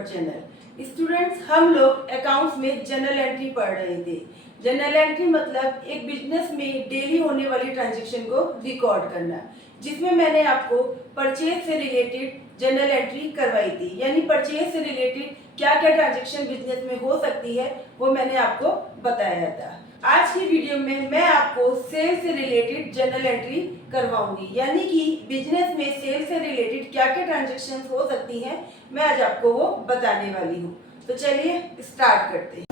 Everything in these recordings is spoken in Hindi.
Expert channel. स्टूडेंट्स, हम लोग अकाउंट्स में जनरल एंट्री पढ़ रहे थे। जनरल एंट्री मतलब एक बिजनेस में डेली होने वाली ट्रांजैक्शन को रिकॉर्ड करना, जिसमें मैंने आपको परचेज से रिलेटेड जनरल एंट्री करवाई थी। यानी परचेज से रिलेटेड क्या क्या ट्रांजैक्शन बिजनेस में हो सकती है वो मैंने आपको बताया था। आज की वीडियो में मैं आपको सेल से रिलेटेड जनरल एंट्री करवाऊंगी, यानी कि बिजनेस में सेल से रिलेटेड क्या क्या ट्रांजैक्शन हो सकती हैं मैं आज आपको वो बताने वाली हूँ। तो चलिए स्टार्ट करते हैं।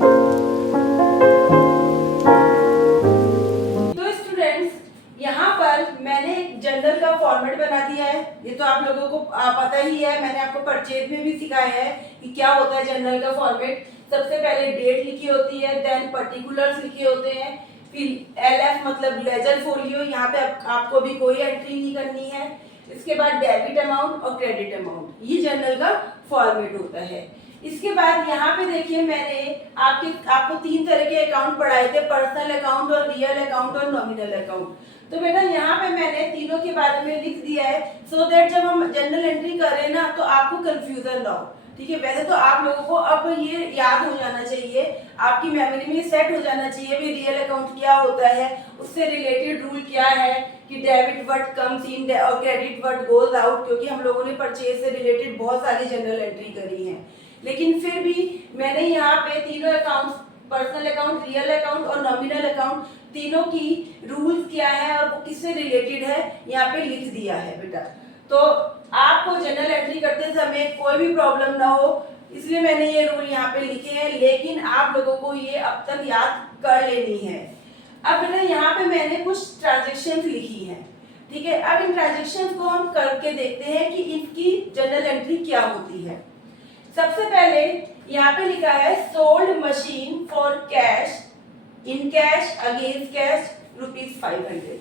तो स्टूडेंट्स, यहाँ पर मैंने एक जनरल का फॉर्मेट बना दिया है। ये तो आप लोगों को पता ही है, मैंने आपको परचेज में भी सिखाया है कि क्या होता है जनरल का फॉर्मेट। सबसे पहले डेट लिखी होती है, देन पर्टिकुलर्स लिखे होते हैं, फिर एलएफ मतलब लेजर फोलियो, यहाँ पे आपको भी कोई एंट्री नहीं करनी है। इसके बाद डेबिट अमाउंट और क्रेडिट अमाउंट, ये जनरल का फॉर्मेट होता है। इसके बाद यहाँ पे देखिए, मैंने आपको तीन तरह के अकाउंट पढ़ाए थे, पर्सनल अकाउंट और रियल अकाउंट और नॉमिनल अकाउंट। तो बेटा यहाँ पे मैंने तीनों के बारे में लिख दिया है, सो दैट जब हम जनरल एंट्री करें ना तो आपको कंफ्यूजन ना हो। ठीक है, वैसे तो आप लोगों को अब ये याद हो जाना चाहिए, आपकी मेमोरी में सेट हो जाना चाहिए भी रियल अकाउंट क्या होता है, उससे रिलेटेड रूल क्या है कि डेबिट व्हाट कम्स इन और क्रेडिट व्हाट गोज आउट, क्योंकि हम लोगों ने परचेज से रिलेटेड बहुत सारी जनरल एंट्री करी है। लेकिन फिर भी मैंने यहाँ पे तीनों accounts, personal account, real account और नॉमिनल अकाउंट, तीनों की रूल्स क्या है और वो किससे रिलेटेड है यहाँ पे लिख दिया है बेटा। तो आपको जनरल एंट्री करते समय कोई भी प्रॉब्लम ना हो, इसलिए मैंने ये रूल यहाँ पे लिखे हैं, लेकिन आप लोगों को ये अब तक याद कर लेनी है। अब बेटा यहाँ पे मैंने कुछ ट्रांजेक्शन लिखी है, ठीक है। अब इन ट्रांजेक्शन को हम करके देखते हैं कि इनकी जनरल एंट्री क्या होती है। सबसे पहले यहाँ पे लिखा है sold machine for cash in cash against cash ₹500।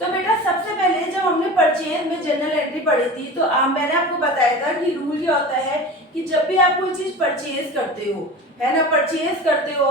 तो बेटा सबसे पहले जब हमने परचेज में जनरल एंट्री पढ़ी थी तो मैंने आपको बताया था कि रूल क्या होता है कि जब भी आप कोई चीज परचेज करते हो, है ना, परचेज करते हो,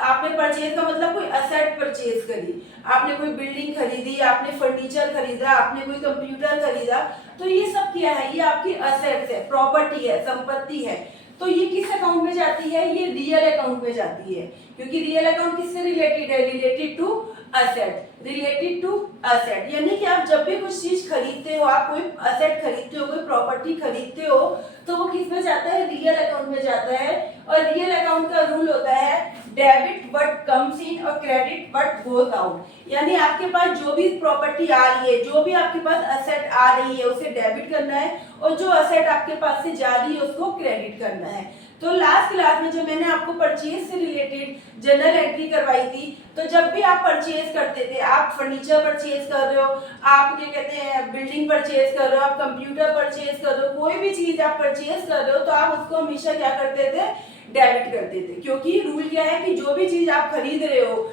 आपने परचेज का मतलब कोई असेट परचेज करी, आपने कोई बिल्डिंग खरीदी, आपने फर्नीचर खरीदा, आपने कोई कंप्यूटर खरीदा, तो ये सब क्या है, ये आपकी असेट्स है, प्रॉपर्टी है, संपत्ति है। तो ये किस अकाउंट में जाती है, ये रियल अकाउंट में जाती है, क्योंकि रियल अकाउंट किससे रिलेटेड है, related to asset, related to asset. यानी कि आप जब भी कुछ चीज खरीदते हो, आप कोई असेट खरीदते हो, कोई प्रॉपर्टी खरीदते हो, तो वो किस में जाता है, रियल अकाउंट में जाता है। और रियल अकाउंट का रूल होता है डेबिट व्हाट कम्स इन और क्रेडिट व्हाट गोज आउट। यानी आपके पास जो भी प्रॉपर्टी आ रही है, जो भी आपके पास असेट आ रही है, उसे डेबिट करना है, और जो असेट आपके पास से जा रही है उसको क्रेडिट करना है। तो लास्ट क्लास में जब मैंने आपको परचेज से रिलेटेड जनरल एंट्री करवाई थी, तो जब भी आप परचेज करते थे, आप फर्नीचर परचेज कर रहे हो, आप क्या कहते हैं बिल्डिंग परचेज कर रहे हो, आप कंप्यूटर परचेज कर रहे हो, कोई भी चीज आप परचेज कर रहे हो, तो आप उसको हमेशा क्या करते थे, डेबिट करते थे। क्योंकि रूल क्या है कि जो भी चीज आप खरीद रहे हो,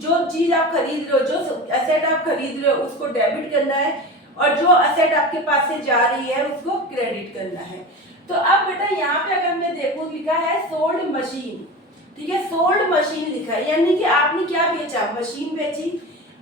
जो चीज आप खरीद रहे हो, जो एसेट आप खरीद रहे हो, उसको डेबिट करना है, और जो एसेट आपके पास से जा रही है उसको क्रेडिट करना है। तो अब बेटा यहाँ पे अगर मैं देखूं, लिखा है सोल्ड मशीन, ठीक है, सोल्ड मशीन लिखा है, यानी कि आपने क्या बेचा, मशीन बेची।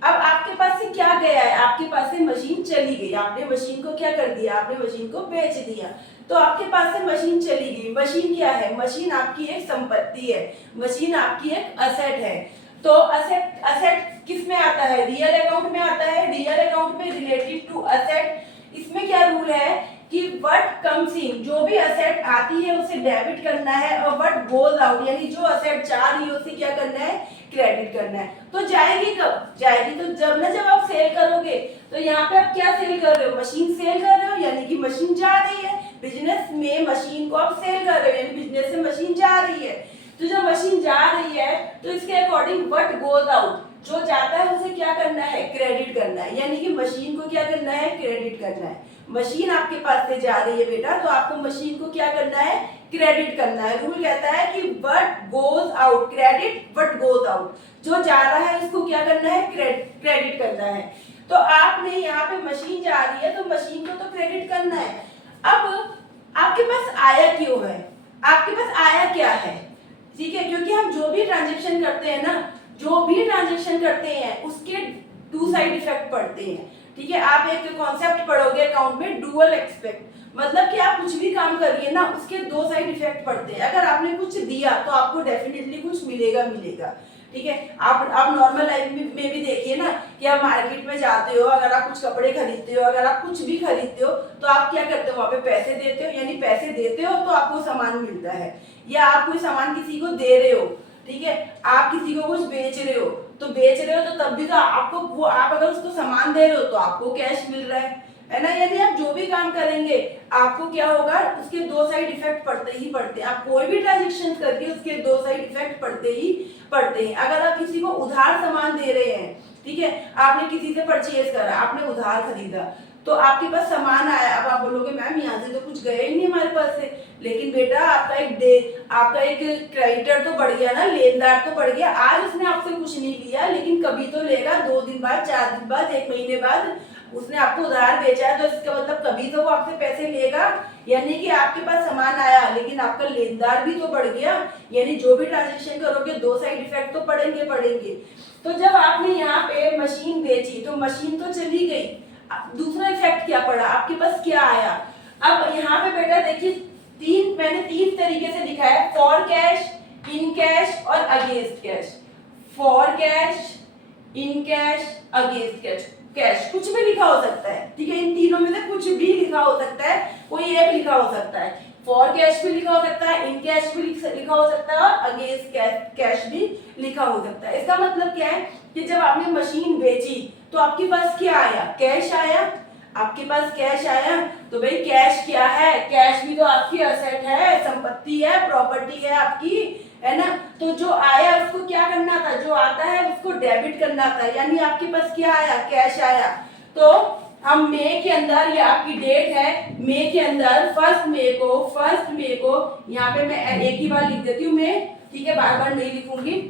अब आपके पास से क्या गया है, आपके पास से मशीन चली गई, आपने मशीन को क्या कर दिया, आपने मशीन को बेच दिया, तो आपके पास से मशीन चली गई। मशीन क्या है, मशीन आपकी एक संपत्ति है, मशीन आपकी एक असेट है। तो असेट किस में आता है, रियल अकाउंट में आता है। रियल अकाउंट में रिलेटेड टू असेट, इसमें क्या रूल है कि व्हाट कम्स इन, जो भी असेट आती है उसे डेबिट करना है, और व्हाट गोज आउट, यानी जो असेट जा रही है उसे क्या करना है, क्रेडिट करना है। तो जाएगी कब, जाएगी तो जब आप सेल करोगे, तो यहाँ पे आप क्या सेल कर रहे हो, मशीन सेल कर रहे हो, यानी कि मशीन जा रही है। बिजनेस में मशीन को आप सेल कर रहे हो, यानी बिजनेस से मशीन जा रही है। तो जब मशीन जा रही है तो इसके अकॉर्डिंग व्हाट गोज आउट, जो जाता है उसे क्या करना है, क्रेडिट करना है, यानी कि मशीन को क्या करना है, क्रेडिट करना है। मशीन आपके पास से जा रही है बेटा, तो आपको मशीन को क्या करना है, क्रेडिट करना है। रूल कहता है कि what goes out, credit what goes out, जो जा रहा है इसको क्या करना है, क्रेडिट करना है। तो आपने यहाँ पे मशीन जा रही है तो मशीन को तो क्रेडिट करना है। अब आपके पास आया क्यों है, आपके पास आया क्या है, ठीक है, क्योंकि हम जो भी ट्रांजेक्शन करते हैं ना, जो भी ट्रांजेक्शन करते हैं उसके टू साइड इफेक्ट पड़ते हैं, ठीक है, आप एक कॉन्सेप्ट पढ़ोगे अकाउंट में, डुअल एक्सपेक्ट, मतलब कि आप कुछ भी काम करिए ना उसके दो साइड इफेक्ट पड़ते हैं। अगर आपने कुछ दिया तो आपको डेफिनेटली कुछ मिलेगा। ठीक है, आप नॉर्मल लाइफ में भी देखिए ना कि आप मार्केट में जाते हो, अगर आप कुछ कपड़े खरीदते हो, अगर आप कुछ भी खरीदते हो तो आप क्या करते हो, वहां पे पैसे देते हो, यानी पैसे देते हो तो आपको सामान मिलता है, या आप कोई सामान किसी को दे रहे हो, ठीक है, आप किसी को कुछ बेच रहे हो तो तब भी तो आपको वो, आप अगर उसको सामान दे रहे हो तो आपको कैश मिल रहा है ना। यानी आप जो भी काम करेंगे आपको क्या होगा, उसके दो साइड इफेक्ट पड़ते ही पड़ते हैं। आप कोई भी ट्रांजेक्शन करिए उसके दो साइड इफेक्ट पड़ते हैं। अगर आप किसी को उधार सामान दे रहे हैं, ठीक है, आपने किसी से परचेज करा, आपने उधार खरीदा, तो आपके पास सामान आया, अब आप बोलोगे मैम यहाँ से तो कुछ गया ही नहीं हमारे पास से, लेकिन बेटा आपका एक क्रेडिटर तो बढ़ गया ना, लेनदार तो बढ़ गया। आज उसने आपसे कुछ नहीं लिया लेकिन कभी तो लेगा, 2 दिन बाद, 4 दिन बाद, 1 महीने बाद उसने आपको उधार बेचा है, तो इसका मतलब कभी तो वो आपसे पैसे लेगा। यानी कि आपके पास सामान आया लेकिन आपका लेनदार भी तो बढ़ गया। यानी जो भी ट्रांजेक्शन करोगे दो साइड इफेक्ट तो पड़ेंगे। तो जब आपने यहाँ पे मशीन बेची तो मशीन तो चली गई, दूसरा इफेक्ट क्या पड़ा, आपके पास क्या आया। अब यहाँ पे बेटा देखिए मैंने तीन तरीके से लिखा है, फॉर कैश, इन कैश और against cash. For cash, in cash, against cash कुछ भी लिखा हो सकता है, ठीक है, इन तीनों में से कुछ भी लिखा हो सकता है, कोई एक लिखा हो सकता है। फॉर कैश भी लिखा हो सकता है, इन कैश भी लिखा हो सकता है और अगेंस्ट कैश भी लिखा हो सकता है। इसका मतलब क्या है कि जब आपने मशीन बेची तो आपके पास क्या आया, कैश आया। आपके पास कैश आया तो भाई कैश क्या है, कैश भी तो आपकी असेट है, संपत्ति है, प्रॉपर्टी है आपकी, है ना। तो जो आया उसको क्या करना था, जो आता है उसको डेबिट करना था। यानी आपके पास क्या आया, कैश आया। तो हम मई के अंदर, ये आपकी डेट है मई के अंदर, फर्स्ट मई को यहाँ पे मैं एक ही बार लिख देती हूँ मई, ठीक है, बार बार नहीं लिखूंगी।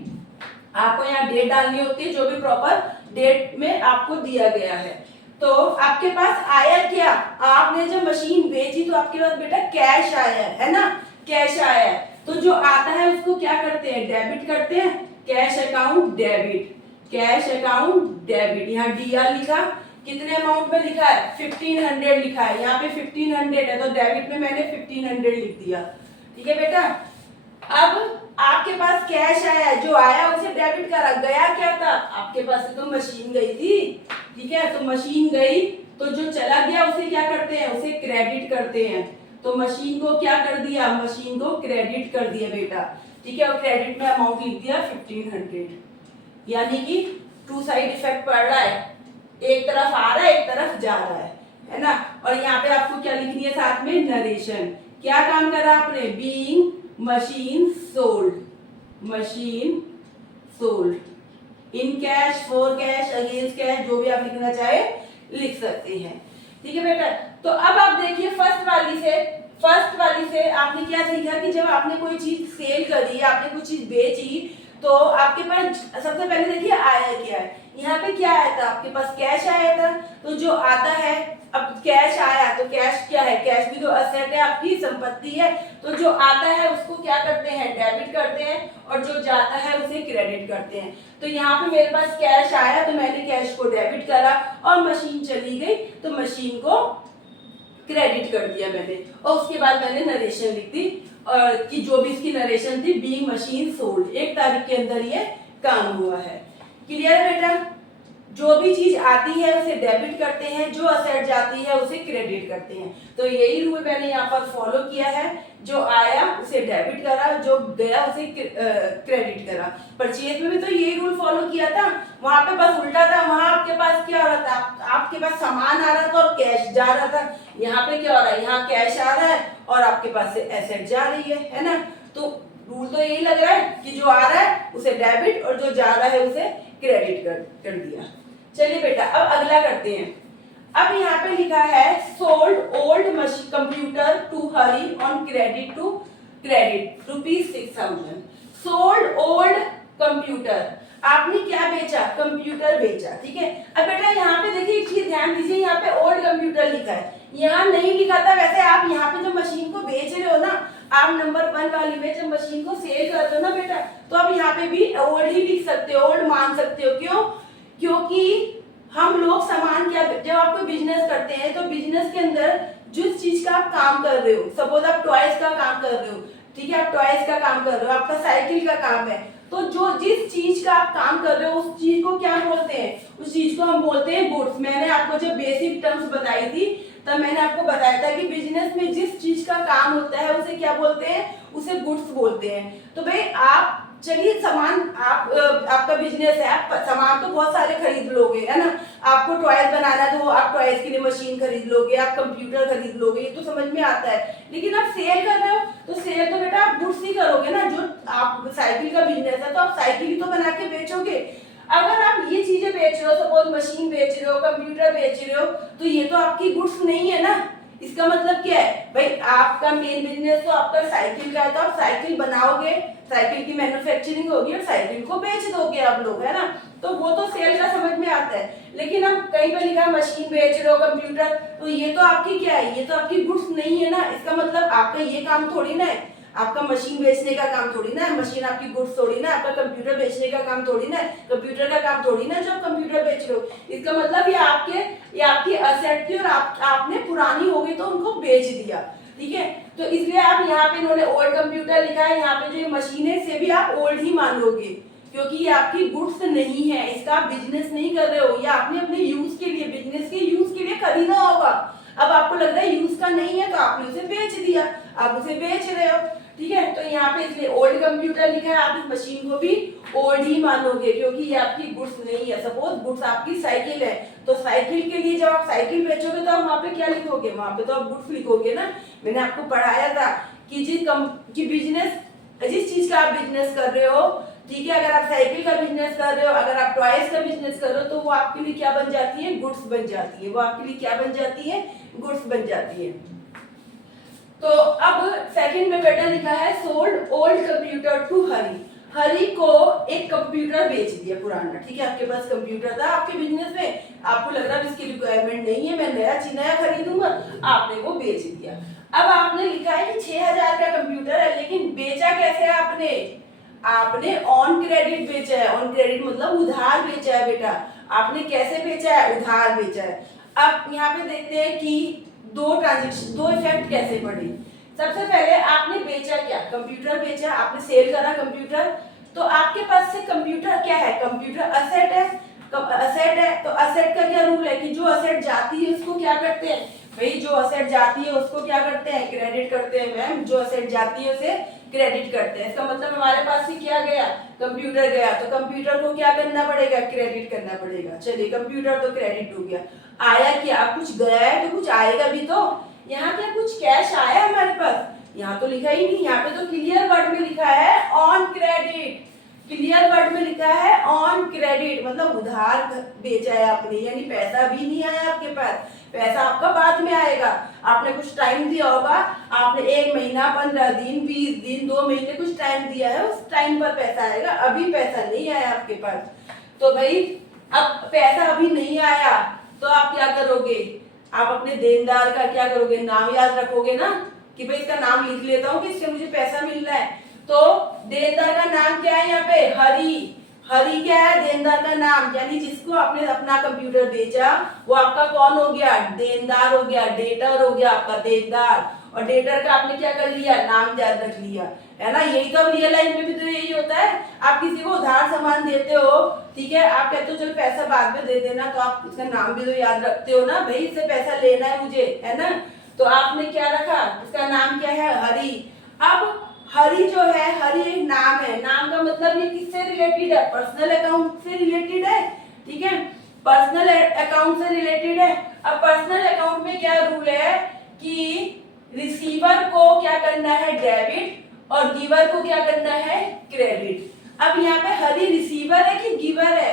आपको यहाँ डेट डालनी होती है जो भी प्रॉपर डेट में आपको दिया गया है। तो आपके पास आया क्या, आपने जब मशीन बेची तो आपके पास बेटा कैश आया है ना, कैश आया है। तो जो आता है उसको क्या करते हैं, डेबिट करते हैं, cash account debit, cash account debit. यहाँ डीआर लिखा, कितने अमाउंट में लिखा है, 1500 लिखा है, यहाँ पे 1500 है तो डेबिट में मैंने 1500 लिख दिया, ठीक है बेटा। अब आपके पास कैश आया, जो आया उसे डेबिट करा, गया क्या था, आपके पास से तो मशीन गई थी, ठीक है, तो मशीन गई तो जो चला गया उसे क्या करते हैं, उसे क्रेडिट करते हैं। तो मशीन को क्या कर दिया, मशीन को क्रेडिट कर दिया बेटा, ठीक है, और क्रेडिट में अमाउंट लिख दिया 1500। यानी कि टू साइड इफेक्ट पड़ रहा है, एक तरफ आ रहा है एक तरफ जा रहा है ना। और यहाँ पे आपको क्या लिखनी है साथ में, नरेशन, क्या काम करा आपने, being machine sold, machine sold, in cash, for cash, against cash, जो भी आप लिखना चाहे लिख सकते हैं, ठीक है बेटा। तो अब आप देखिए फर्स्ट वाली से आपने क्या सीखा कि जब आपने कोई चीज सेल करी, आपने कोई चीज बेची, तो आपके पास सबसे पहले देखिए आया क्या है, यहाँ पे क्या आया था, आपके पास कैश आया था। तो जो आता है, अब कैश आया तो कैश क्या है, कैश भी तो असेट है, आपकी संपत्ति है। तो जो आता है उसको क्या करते हैं, डेबिट करते हैं, और जो जाता है उसे क्रेडिट करते हैं। तो यहाँ पे मेरे पास कैश आया तो मैंने कैश को डेबिट करा, और मशीन चली गई तो मशीन को क्रेडिट कर दिया मैंने, और उसके बाद मैंने नरेशन लिख दी, और कि जो भी इसकी नरेशन थी, बीइंग मशीन सोल्ड, 1 तारीख के अंदर ये काम हुआ है। क्लियर है बेटा। जो भी चीज आती है उसे डेबिट करते हैं, जो असेट जाती है उसे क्रेडिट करते हैं। तो यही रूल मैंने यहाँ पर फॉलो किया है, जो आया उसे डेबिट करा, जो गया उसे क्रेडिट करा। परचेज में भी तो यही रूल फॉलो किया था, वहां पे बस उल्टा था, वहां आपके पास क्या हो रहा था, आपके पास सामान आ रहा था और कैश जा रहा था। यहाँ पे क्या हो रहा है, यहाँ कैश आ रहा है और आपके पास से एसेट जा रही है ना। तो रूल तो यही लग रहा है कि जो आ रहा है उसे डेबिट और जो जा रहा है उसे क्रेडिट कर दिया। चलिए बेटा अब अगला करते हैं। अब यहाँ पे लिखा है sold old computer to Hari on credit to credit ₹6000। Sold old computer, आपने क्या बेचा, कंप्यूटर बेचा, ठीक है। अब बेटा यहाँ पे देखिए एक चीज ध्यान दीजिए, यहाँ पे ओल्ड कंप्यूटर लिखा है, यहाँ नहीं लिखा था। वैसे आप यहाँ पे जो मशीन को बेच रहे हो ना, आप नंबर 1 वाली में जब मशीन को सेल करते हो ना बेटा, तो आप यहाँ पे भी ओल्ड ही लिख सकते हो, ओल्ड मान सकते हो। क्यों, क्योंकि हम लोग सामान क्या, जब आप बिजनेस करते हैं तो बिजनेस के अंदर जिस चीज का आप काम कर रहे हो, सपोज आप टॉयज का काम कर रहे हो, ठीक है, आप टॉयज का काम कर रहे हो, आपका साइकिल का काम है, तो जो जिस चीज का आप काम कर रहे हो उस चीज को क्या बोलते हैं, उस चीज को हम बोलते हैं गुड्स। मैंने आपको जब बेसिक टर्म्स बताई थी तब मैंने आपको बताया था कि बिजनेस में जिस चीज का काम होता है उसे क्या बोलते हैं, उसे गुड्स बोलते हैं। तो भाई आप चलिए सामान आपका बिजनेस है, आप सामान तो बहुत सारे खरीद लोगे, है ना, आपको टॉयज बनाना है तो आप टॉयज के लिए मशीन खरीद लोगे, आप कंप्यूटर खरीद लोगे, ये तो समझ में आता है। लेकिन आप सेल कर रहे हो तो सेल तो बेटा आप गुड्स ही करोगे ना। जो आप साइकिल का बिजनेस है तो आप साइकिल ही तो बना के बेचोगे। अगर आप ये चीजें बेच रहे हो, सपोज मशीन बेच रहे हो, कंप्यूटर बेच रहे हो, तो ये तो आपकी गुड्स नहीं है ना। इसका मतलब क्या है भाई, आपका मेन बिजनेस तो आपका साइकिल का है, तो आप साइकिल बनाओगे, साइकिल की मैन्युफैक्चरिंग होगी और साइकिल को बेच दोगे आप लोग, है ना, तो वो तो सेल का समझ में आता है। लेकिन अब कहीं पर लिखा मशीन बेच रहे हो, कंप्यूटर, तो ये तो आपकी क्या है, ये तो आपकी गुड्स नहीं है ना। इसका मतलब आपका ये काम थोड़ी ना है, आपका मशीन बेचने का काम थोड़ी ना है, मशीन आपकी गुड्स थोड़ी ना, आपका कंप्यूटर बेचने का काम थोड़ी ना है, कंप्यूटर का काम थोड़ी ना जो आप कंप्यूटर बेच रहे हो। इसका मतलब ये आपकी असेट थी और आपने पुरानी हो गई तो उनको बेच दिया, ठीक है। तो इसलिए आप यहाँ पे इन्होंने ओल्ड कंप्यूटर लिखा है, यहाँ पे जो मशीन है इसे भी आप ओल्ड ही मान लोगे, क्योंकि ये आपकी गुड्स नहीं है, इसका आप बिजनेस नहीं कर रहे हो, ये आपने अपने यूज के लिए, बिजनेस के यूज के लिए खरीदा होगा। अब आपको लग रहा है यूज का नहीं है तो आपने उसे बेच दिया, आप उसे बेच रहे हो, ठीक है। तो यहाँ पे इसलिए ओल्ड कंप्यूटर लिखा है, आप इस मशीन को भी ओल्ड ही मानोगे क्योंकि ये आपकी गुड्स नहीं है। सपोज गुड्स आपकी साइकिल है, तो साइकिल के लिए जब आप साइकिल बेचोगे तो आप वहाँ पे क्या लिखोगे, वहाँ पे तो आप गुड्स लिखोगे ना। मैंने आपको पढ़ाया था कि जिस चीज का आप बिजनेस कर रहे हो, ठीक है, अगर आप साइकिल का बिजनेस कर रहे हो, अगर आप टॉयज का बिजनेस कर रहे हो, तो वो आपके लिए क्या बन जाती है, गुड्स बन जाती है, वो आपके लिए क्या बन जाती है, गुड्स बन जाती है। तो अब सेकंड में बेटा लिखा है सोल्ड ओल्ड कंप्यूटर टू हरी। हरी को एक कंप्यूटर बेच दिया पुराना, ठीक है, आपके पास कंप्यूटर था आपके बिजनेस में, आपको लग रहा है इसकी रिक्वायरमेंट नहीं है, मैं नया खरीदूंगा, आपने वो बेच दिया। अब आपने लिखा है कि 6000 का कंप्यूटर है, लेकिन बेचा कैसे आपने ऑन क्रेडिट बेचा है। ऑन क्रेडिट मतलब उधार बेचा है बेटा। आपने कैसे बेचा है, उधार बेचा है। अब यहाँ पे देखते हैं कि दो इफेक्ट कैसे पड़े। सबसे पहले आपने बेचा क्या, कंप्यूटर बेचा, आपने सेल करा कंप्यूटर, तो आपके पास से कंप्यूटर क्या है, कंप्यूटर असेट है, तो असेट का क्या रूल है कि जो असेट जाती है उसको क्या करते हैं भाई, जो असेट जाती है उसको क्या करते हैं, क्रेडिट करते हैं मैम, जो असेट जाती है उसे क्रेडिट करते हैं। इसका मतलब हमारे पास से क्या गया, कंप्यूटर गया, तो कंप्यूटर को क्या करना पड़ेगा, क्रेडिट करना पड़ेगा। चलिए कंप्यूटर तो क्रेडिट हो गया, आया क्या, कुछ गया है तो कुछ आएगा भी तो। यहाँ क्या कुछ कैश आया हमारे पास, यहाँ तो लिखा ही नहीं, यहाँ पे तो क्लियर वर्ड में लिखा है ऑन क्रेडिट, क्लियर वर्ड में लिखा है ऑन क्रेडिट, मतलब उधार बेचा है आपने, यानी पैसा भी नहीं आया आपके पास, पैसा आपका बाद में आएगा। आपने कुछ टाइम दिया होगा, आपने 1 महीना, 15 दिन, 20 दिन, 2 महीने कुछ टाइम दिया है, उस टाइम पर पैसा आएगा, अभी पैसा नहीं आया आपके पास। तो भाई अब पैसा अभी नहीं आया तो आप क्या करोगे, आप अपने देनदार का क्या करोगे, नाम याद रखोगे ना कि भाई इसका नाम लिख लेता हूँ कि इससे मुझे पैसा मिल रहा है। तो देनदार का नाम क्या है यहाँ पे, हरी। हरी क्या है, देनदार का नाम, यानी जिसको आपने अपना कंप्यूटर बेचा वो आपका कौन हो गया, देनदार हो गया, डेटर हो गया आपका देनदार। और डेटर का आपने क्या कर लिया, नाम याद रख लिया, है ना। यही तो रियल लाइफ में भी तो यही होता है, आप किसी को उधार सामान देते हो, ठीक है, आप कहते हो चल पैसा बाद में दे देना, तो आप उसका नाम भी तो याद रखते हो ना, भाई इससे पैसा लेना है मुझे, है ना। तो आपने क्या रखा, उसका नाम क्या है, हरी। अब हरी जो है, हरी एक नाम है, नाम का मतलब ये किससे रिलेटेड है, पर्सनल अकाउंट से रिलेटेड है, ठीक है, पर्सनल अकाउंट से रिलेटेड है। अब पर्सनल अकाउंट में क्या रूल है कि रिसीवर को क्या करना है, डेबिट, और गिवर को क्या करना है, क्रेडिट। अब यहाँ पे हरी रिसीवर है कि गिवर है,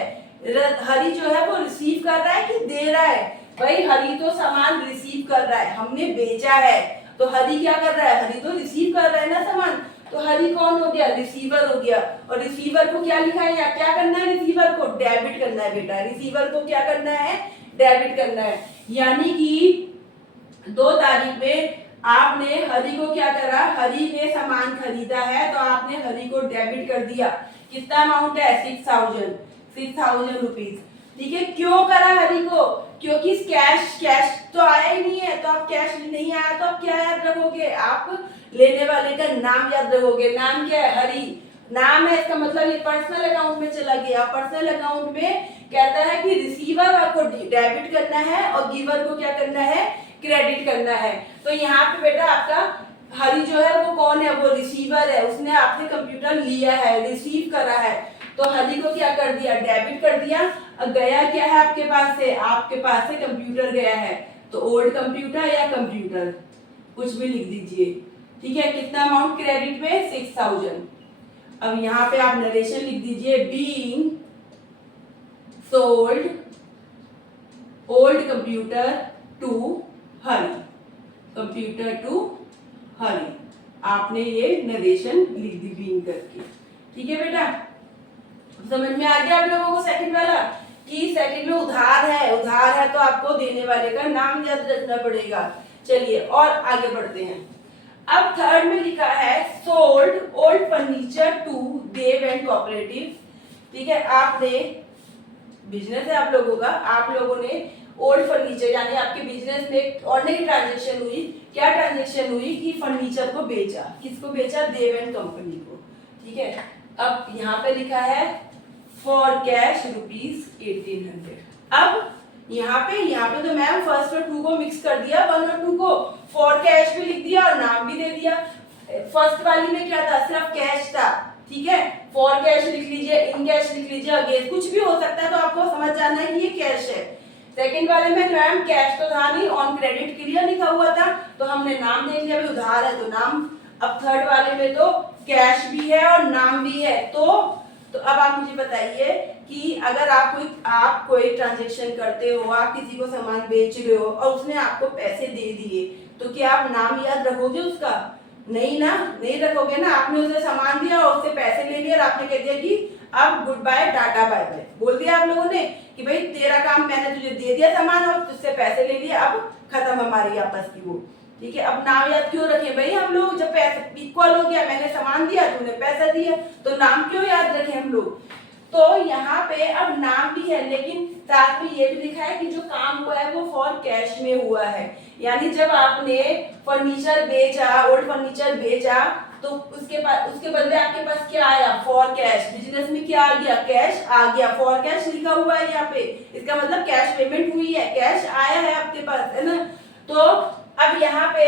हरी जो है वो रिसीव कर रहा है कि दे रहा है, भाई हरी तो सामान रिसीव कर रहा है, हमने बेचा है, तो हरी क्या कर रहा है, हरी तो रिसीव कर रहा है ना सामान, तो हरी कौन हो गया, रिसीवर हो गया। और रिसीवर को क्या लिखा है, या क्या करना है, रिसीवर को डेबिट करना है बेटा, रिसीवर को क्या करना है, डेबिट करना है। यानी कि 2 तारीख में आपने हरी को क्या करा, हरी ने सामान खरीदा है तो आपने हरी को डेबिट कर दिया। कितना अमाउंट है, 6000 रुपीज, ठीक है। क्यों करा हरी को, क्योंकि कैश कैश तो आया ही नहीं है, तो आप कैश नहीं आया तो आप क्या याद रखोगे, आप लेने वाले का नाम याद रखोगे। नाम क्या है, हरी नाम है, इसका मतलब ये पर्सनल अकाउंट में चला गया। पर्सनल अकाउंट में कहता है कि रिसीवर आपको डेबिट करना है और गिवर को क्या करना है, क्रेडिट करना है। तो यहाँ पे बेटा आपका हरी जो है वो कौन है, वो रिसीवर है, उसने आपसे कंप्यूटर लिया है, रिसीव करा है। तो हरी को क्या कर दिया, डेबिट कर दिया। अब गया क्या है आपके पास से, आपके पास से कंप्यूटर गया है, तो ओल्ड कंप्यूटर या कंप्यूटर कुछ भी लिख दीजिए। ठीक है, कितना अमाउंट क्रेडिट में, 6000। अब यहाँ पे आप नरेशन लिख दीजिए, being sold old computer to Hari, computer to Hari. आपने ये नरेशन लिख दी बीइंग करके। ठीक है बेटा, समझ में आ गया आप लोगों को सेकंड वाला, कि सेकंड में उधार है, उधार है तो आपको देने वाले का नाम याद रखना पड़ेगा। चलिए और आगे बढ़ते हैं। अब थर्ड में लिखा है sold old furniture to Dev and cooperative. ठीक है, आपने बिजनेस है आप लोगों का, आप लोगों ने ओल्ड फर्नीचर यानी आपके बिजनेस में और नई ट्रांजेक्शन हुई। क्या ट्रांजेक्शन हुई कि फर्नीचर को बेचा, किसको बेचा, देव एंड कंपनी को। ठीक है, अब यहाँ पे लिखा है फॉर कैश ₹1800। अब यहाँ पे तो मैम फर्स्ट और टू को मिक्स कर दिया, 1 और 2 को, फॉर कैश भी लिख दिया और नाम भी दे दिया। फर्स्ट वाली में क्या था, सिर्फ कैश था। ठीक है, फॉर कैश लिख लीजिए, इन कैश लिख लीजिए, अगेंस्ट कुछ भी हो सकता है, तो आपको समझ जाना है कि ये कैश है। सेकंड वाले में मैम कैश तो था नहीं, ऑन क्रेडिट क्लियर लिखा हुआ था, तो हमने नाम देख लिया, उधार है तो नाम। अब थर्ड वाले में तो कैश भी है और नाम भी है, तो अब आप मुझे बताइए कि अगर आप कोई ट्रांजैक्शन करते हो, आप किसी को सामान बेच रहे हो और उसने आपको पैसे दे दिए, तो क्या आप नाम याद रखोगे उसका, नहीं ना, नहीं रखोगे ना। आपने उसे सामान दिया और उससे पैसे ले लिए और आपने कह दिया कि अब good bye tata bye bye, बोल दिया आप लोगों ने कि भाई तेरा काम मैंने तुझे दे दिया सामान और तुझसे पैसे ले लिए, अब खत्म हमारी आपस की वो। ठीक है, अब नाम याद क्यों रखे भाई हम लोग, जब पैसे इक्वल हो गया, मैंने सामान दिया तूने पैसा दिया, तो नाम क्यों याद रखे हम लोग। तो यहाँ पे अब नाम भी है, लेकिन साथ में ये भी लिखा है कि जो काम हुआ है वो फॉर कैश में हुआ है। यानी जब आपने फर्नीचर बेचा, ओल्ड फर्नीचर बेचा, तो उसके बदले आपके पास क्या आया, फॉर कैश। बिजनेस में क्या आ गया, कैश आ गया, फॉर कैश लिखा हुआ है यहाँ पे, इसका मतलब कैश पेमेंट हुई है, कैश आया है आपके पास, है ना। तो अब यहाँ पे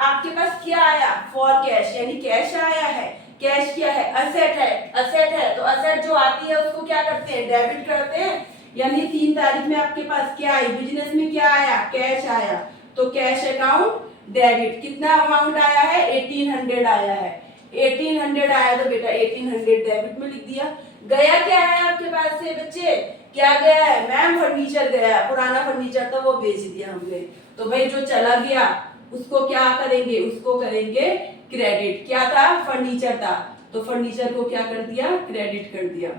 आपके पास क्या आया, फॉर कैश, यानी कैश आया है। कैश क्या है, असेट है, असेट है तो असेट जो आती है उसको क्या करते हैं, डेबिट करते हैं। यानी 3 तारीख में आपके पास क्या आई, बिजनेस में क्या आया, कैश आया, तो कैश अकाउंट डेबिट। कितना अमाउंट आया है, 1800 आया है। 1800 आया तो बेटा 1800 डेबिट में लिख दिया। गया क्या है आपके पास से बच्चे, क्या गया है, मैम फर्नीचर गया, पुराना फर्नीचर था वो बेच दिया हमने, तो भाई जो चला गया उसको क्या करेंगे, उसको करेंगे क्रेडिट। क्या था, फर्नीचर था, तो फर्नीचर को क्या कर दिया, क्रेडिट कर दिया,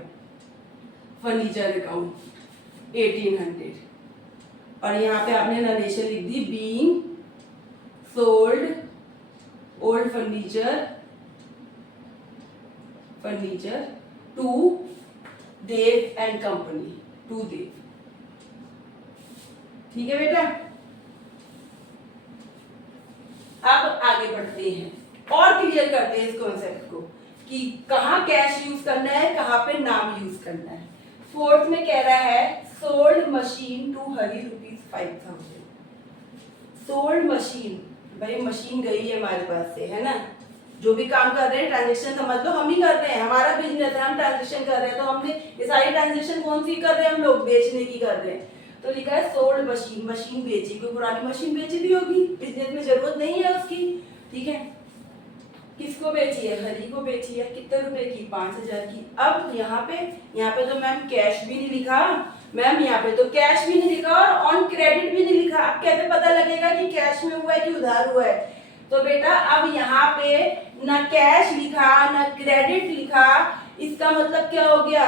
फर्नीचर अकाउंट 1800। और यहाँ पे आपने नरेशन लिख दी, being sold old furniture to Dev and company, to Dev. ठीक है बेटा, अब आगे बढ़ते हैं और क्लियर करते हैं इस कॉन्सेप्ट को कि कहाँ कैश यूज करना है, कहाँ पे नाम यूज करना है। फोर्थ में कह रहा है sold machine to Hari ₹5000। Sold machine, भाई मशीन गई है हमारे पास से, है ना, जो भी काम कर रहे हैं ट्रांजेक्शन समझ लो हम ही कर रहे हैं, हमारा बिजनेस है, हम ट्रांजेक्शन कर रहे हैं, तो हमने ये सारी ट्रांजेक्शन कौन सी कर रहे हैं, हम लोग बेचने की कर रहे हैं। तो लिखा है सोल्ड मशीन, मशीन बेची, कोई पुरानी मशीन बेची दी होगी, बिजनेस में जरूरत नहीं है उसकी। ठीक है, किसको बेची है, हरी को बेची है, कितने रुपए की, 5000 की। अब यहाँ पे तो मैम कैश भी नहीं लिखा, मैम यहाँ पे तो कैश भी नहीं लिखा और ऑन क्रेडिट भी नहीं लिखा। अब कैसे पता लगेगा कि कैश में हुआ है कि उधार हुआ है। तो बेटा अब यहाँ पे ना कैश लिखा ना क्रेडिट लिखा, इसका मतलब क्या हो गया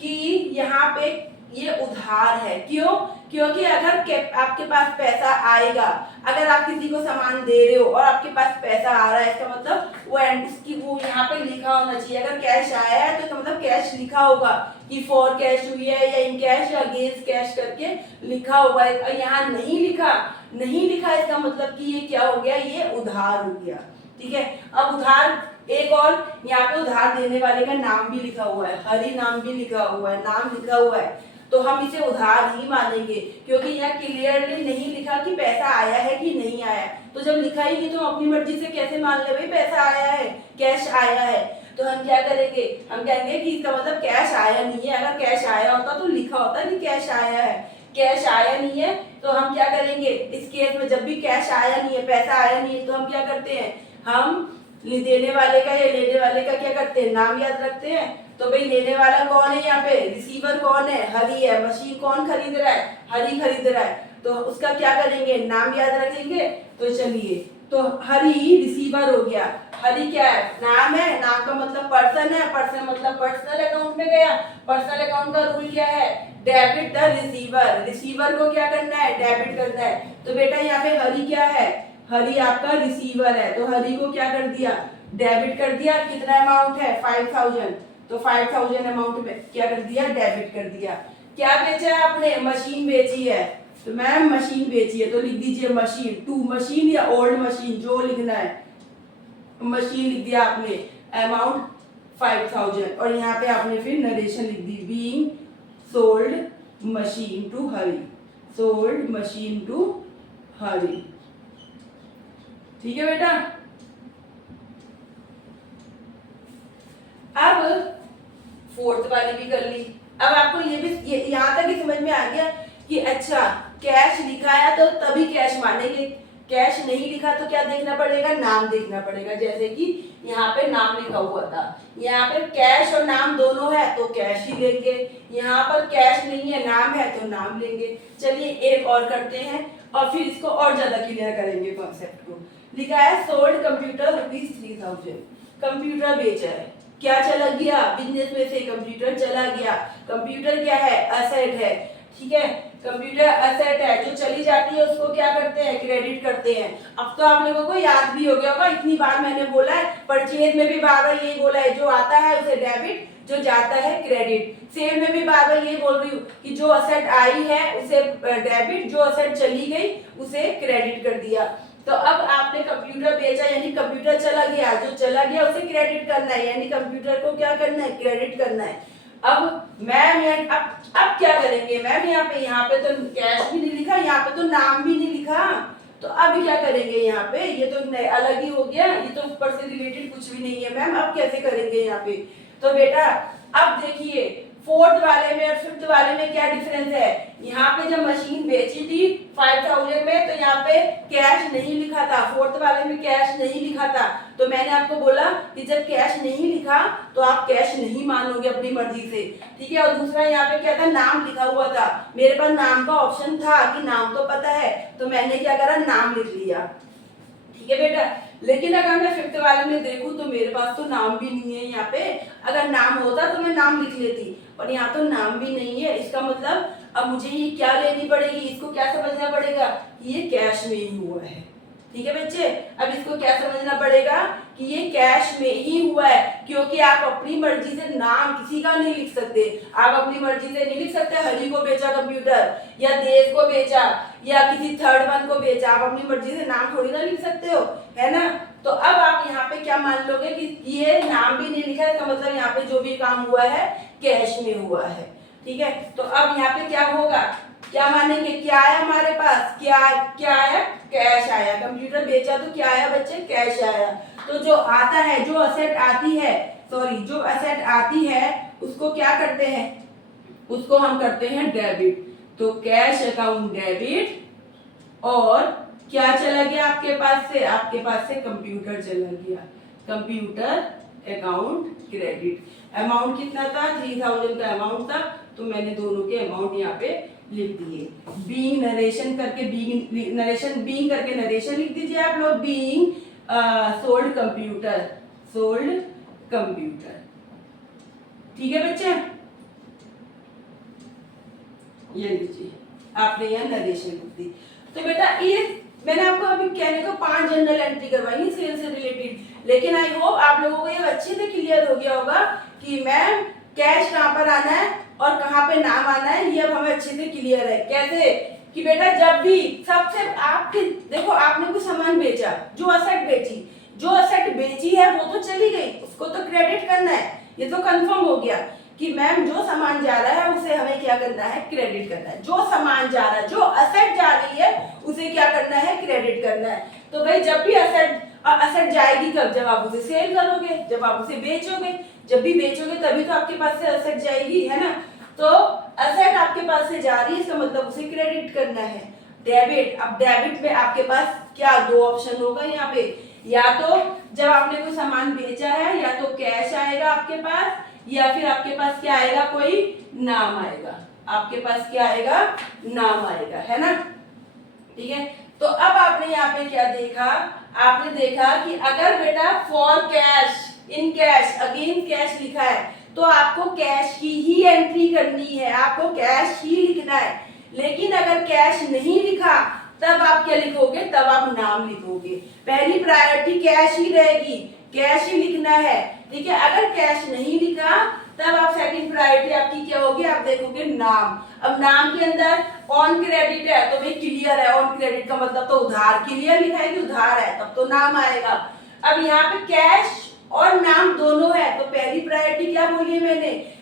कि यहाँ पे ये उधार है। क्यों, क्योंकि अगर आपके पास पैसा आएगा, अगर आप किसी को सामान दे रहे हो और आपके पास पैसा आ रहा है, इसका मतलब वो यहाँ पे लिखा होना चाहिए। अगर कैश आया है तो इसका मतलब कैश लिखा होगा कि फॉर कैश हुई है या इन कैश या अगेंस्ट कैश करके लिखा हुआ है। यहाँ नहीं लिखा इसका मतलब कि ये क्या हो गया, ये उधार हो गया। ठीक है, अब उधार एक और यहाँ पे उधार देने वाले का नाम भी लिखा हुआ है, हरि नाम भी लिखा हुआ है, नाम लिखा हुआ है, तो हम इसे उधार ही मानेंगे क्योंकि यहाँ क्लियरली नहीं लिखा कि पैसा आया है कि नहीं आया। तो जब लिखा ही नहीं तो हम अपनी मर्जी से कैसे मान ले भाई पैसा आया है, कैश आया है। तो हम क्या करेंगे, हम कहेंगे कि इसका मतलब कैश आया नहीं है। अगर कैश आया होता तो लिखा होता कि कैश आया है, कैश आया नहीं है तो हम क्या करेंगे इस केस में, जब भी कैश आया नहीं है, पैसा आया नहीं है, तो हम क्या करते हैं, हम देने वाले का या लेने वाले का क्या करते हैं, नाम याद रखते हैं। तो भाई लेने वाला कौन है, यहाँ पे रिसीवर कौन है, हरि है। मशीन कौन खरीद रहा है, हरि खरीद रहा है, तो उसका क्या करेंगे, नाम याद रखेंगे। तो चलिए, तो हरि रिसीवर हो गया। हरि क्या है, नाम है, नाम का मतलब पर्सन है, पर्सन मतलब पर्सनल अकाउंट में गया। पर्सनल अकाउंट का रूल क्या है, डेबिट द रिसीवर, रिसीवर को क्या करना है, डेबिट करना है। तो बेटा यहाँ पे हरि क्या है, हरि आपका रिसीवर है, तो हरि को क्या कर दिया, डेबिट कर दिया। कितना अमाउंट है, 5000, तो 5000 अमाउंट में क्या कर दिया, डेबिट कर दिया। क्या बेचा है आपने, मशीन बेची है, तो मैम मशीन बेची है तो लिख दीजिए मशीन, टू मशीन या ओल्ड मशीन जो लिखना है, मशीन लिख दिया आपने, अमाउंट 5000। और यहाँ पे आपने फिर नरेशन लिख दी, being sold machine to Hari, sold machine to Hari. ठीक है बेटा, अब फोर्थ वाली भी कर ली। अब आपको ये भी यहाँ तक ही समझ में आ गया कि अच्छा कैश लिखा है तो तभी कैश मानेंगे, कैश नहीं लिखा तो क्या देखना पड़ेगा, नाम देखना पड़ेगा। जैसे कि यहाँ पे नाम लिखा हुआ था, यहाँ पे कैश और नाम दोनों है तो कैश ही लेंगे, यहाँ पर कैश नहीं है नाम है तो नाम लेंगे। चलिए एक और करते हैं और फिर इसको और ज्यादा क्लियर करेंगे कॉन्सेप्ट को। लिखा है सोल्ड कंप्यूटर ₹3000, कंप्यूटर बेचा है, क्या चला गया, बिजनेस में से कंप्यूटर चला गया। कंप्यूटर क्या है, असेट है। ठीक है, कंप्यूटर असेट है, जो चली जाती है उसको क्या करते हैं, क्रेडिट करते हैं। अब तो आप लोगों को याद भी हो गया होगा, इतनी बार मैंने बोला है, परचेज में भी बार बार यही बोला है, जो आता है उसे डेबिट, जो जाता है क्रेडिट। सेल में भी बार बार यही बोल रही हूँ कि जो असेट आई है उसे डेबिट, जो असेट चली गई उसे क्रेडिट कर दिया। तो अब आपने कंप्यूटर बेचा यानी कंप्यूटर चला गया, जो चला गया उसे क्रेडिट करना है, यानी कंप्यूटर को क्या करना है, क्रेडिट करना है। अब मैम अब क्या करेंगे मैम, यहाँ पे तो कैश भी नहीं लिखा, यहाँ पे तो नाम भी नहीं लिखा, तो अब क्या करेंगे, यहाँ पे ये तो अलग ही हो गया, ये तो ऊपर से रिलेटेड कुछ भी नहीं है मैम, अब कैसे करेंगे यहाँ पे। तो बेटा अब देखिए फोर्थ वाले में और फिफ्थ वाले में क्या डिफरेंस है। यहाँ पे जब मशीन बेची थी 5000 में तो यहाँ पे कैश नहीं लिखा था, फोर्थ वाले में कैश नहीं लिखा था। तो मैंने आपको बोला कि जब कैश नहीं लिखा तो आप कैश नहीं मानोगे अपनी मर्जी से। ठीक है, और दूसरा यहाँ पे क्या था, नाम लिखा हुआ था, मेरे पास नाम का ऑप्शन था कि नाम तो पता है तो मैंने क्या करा, नाम लिख लिया। ठीक है बेटा, लेकिन अगर मैं फिफ्थ वाले में देखूं तो मेरे पास तो नाम भी नहीं है। यहाँ पे अगर नाम होता तो मैं नाम लिख लेती, पर यहाँ तो नाम भी नहीं है। इसका मतलब अब मुझे ये क्या लेनी पड़ेगी, इसको क्या समझना पड़ेगा, ये कैश में ही हुआ है। ठीक है बच्चे, अब इसको क्या समझना पड़ेगा कि ये कैश में ही हुआ है, क्योंकि आप अपनी मर्जी से नाम किसी का नहीं लिख सकते। आप अपनी मर्जी से नहीं लिख सकते हरि को बेचा कंप्यूटर, या देव को बेचा, या किसी थर्ड वन को बेचा। आप अपनी मर्जी से नाम थोड़ी ना लिख सकते हो, है ना। तो अब आप यहाँ पे क्या मान लोगे कि ये नाम भी नहीं लिखा है, इसका मतलब यहाँ पे जो भी काम हुआ है कैश में हुआ है। ठीक है, तो अब यहाँ पे क्या होगा, क्या मानेंगे, क्या आया हमारे पास, क्या आया, कैश आया। कंप्यूटर बेचा तो क्या आया बच्चे, कैश आया। तो जो आता है, जो असेट आती है, जो असेट आती है उसको क्या करते हैं, उसको हम करते हैं डेबिट। तो कैश अकाउंट डेबिट, और क्या चला गया आपके पास से, आपके पास से कंप्यूटर चला गया, कंप्यूटर अकाउंट क्रेडिट। अमाउंट कितना था, 3000 का अमाउंट था, तो मैंने दोनों के अमाउंट यहाँ पे लिख दिए। बीइंग नरेशन करके बीइंग करके नरेशन लिख दीजिए आप लोग, बीइंग सोल्ड कंप्यूटर। ठीक है बच्चे, ये लीजिए आपने यहाँ नरेशन लिख दी। तो बेटा ये मैंने आपको अभी कहने को 5 जनरल एंट्री करवाई सेल से रिलेटेड, लेकिन आई होप आप लोगों को ये अच्छे से क्लियर हो गया होगा कि मैम कैश कहाँ पर आना है और कहाँ पे नाम आना है, ये अब हमें अच्छे से क्लियर है। कैसे कि बेटा जब भी सबसे आपके देखो आपने कोई सामान बेचा, जो असेट बेची है वो तो चली गई, उसको तो क्रेडिट करना है, ये तो कंफर्म हो गया कि मैम जो सामान जा रहा है उसे हमें क्या करना है, क्रेडिट करना है। जो सामान जा रहा है, जो असेट जा रही है उसे क्या करना है, क्रेडिट करना है। तो भाई जब भी असेट जाएगी कब, जब आप उसे सेल करोगे, जब आप उसे बेचोगे, जब भी बेचोगे तभी तो आपके पास से असेट जाएगी, है ना। तो असेट आपके पास से जा रही है, इसका मतलब उसे क्रेडिट करना है। डेबिट, अब डेबिट में आपके पास क्या दो ऑप्शन होगा यहाँ पे, या तो जब आपने कोई सामान बेचा है या तो कैश आएगा आपके पास, या फिर आपके पास क्या आएगा, कोई नाम आएगा, आपके पास क्या आएगा, नाम आएगा, है ना। ठीक है, तो अब आपने यहाँ पे क्या देखा, आपने देखा कि अगर बेटा for cash, in cash, again cash लिखा है तो आपको कैश की ही एंट्री करनी है, आपको कैश ही लिखना है। लेकिन अगर कैश नहीं लिखा तब आप क्या लिखोगे, तब आप नाम लिखोगे। पहली प्रायोरिटी कैश ही रहेगी, कैश ही लिखना है, ठीक है। अगर कैश नहीं लिखा तब आप सेकंड प्रायोरिटी आपकी क्या होगी, आप देखोगे नाम। अब नाम के अंदर ऑन क्रेडिट है तो भाई क्लियर है, ऑन क्रेडिट का मतलब तो उधार, क्लियर लिखा है कि उधार है तब तो नाम आएगा। अब यहाँ पे कैश और नाम दोनों है तो पहली प्रायोरिटी क्या बोली है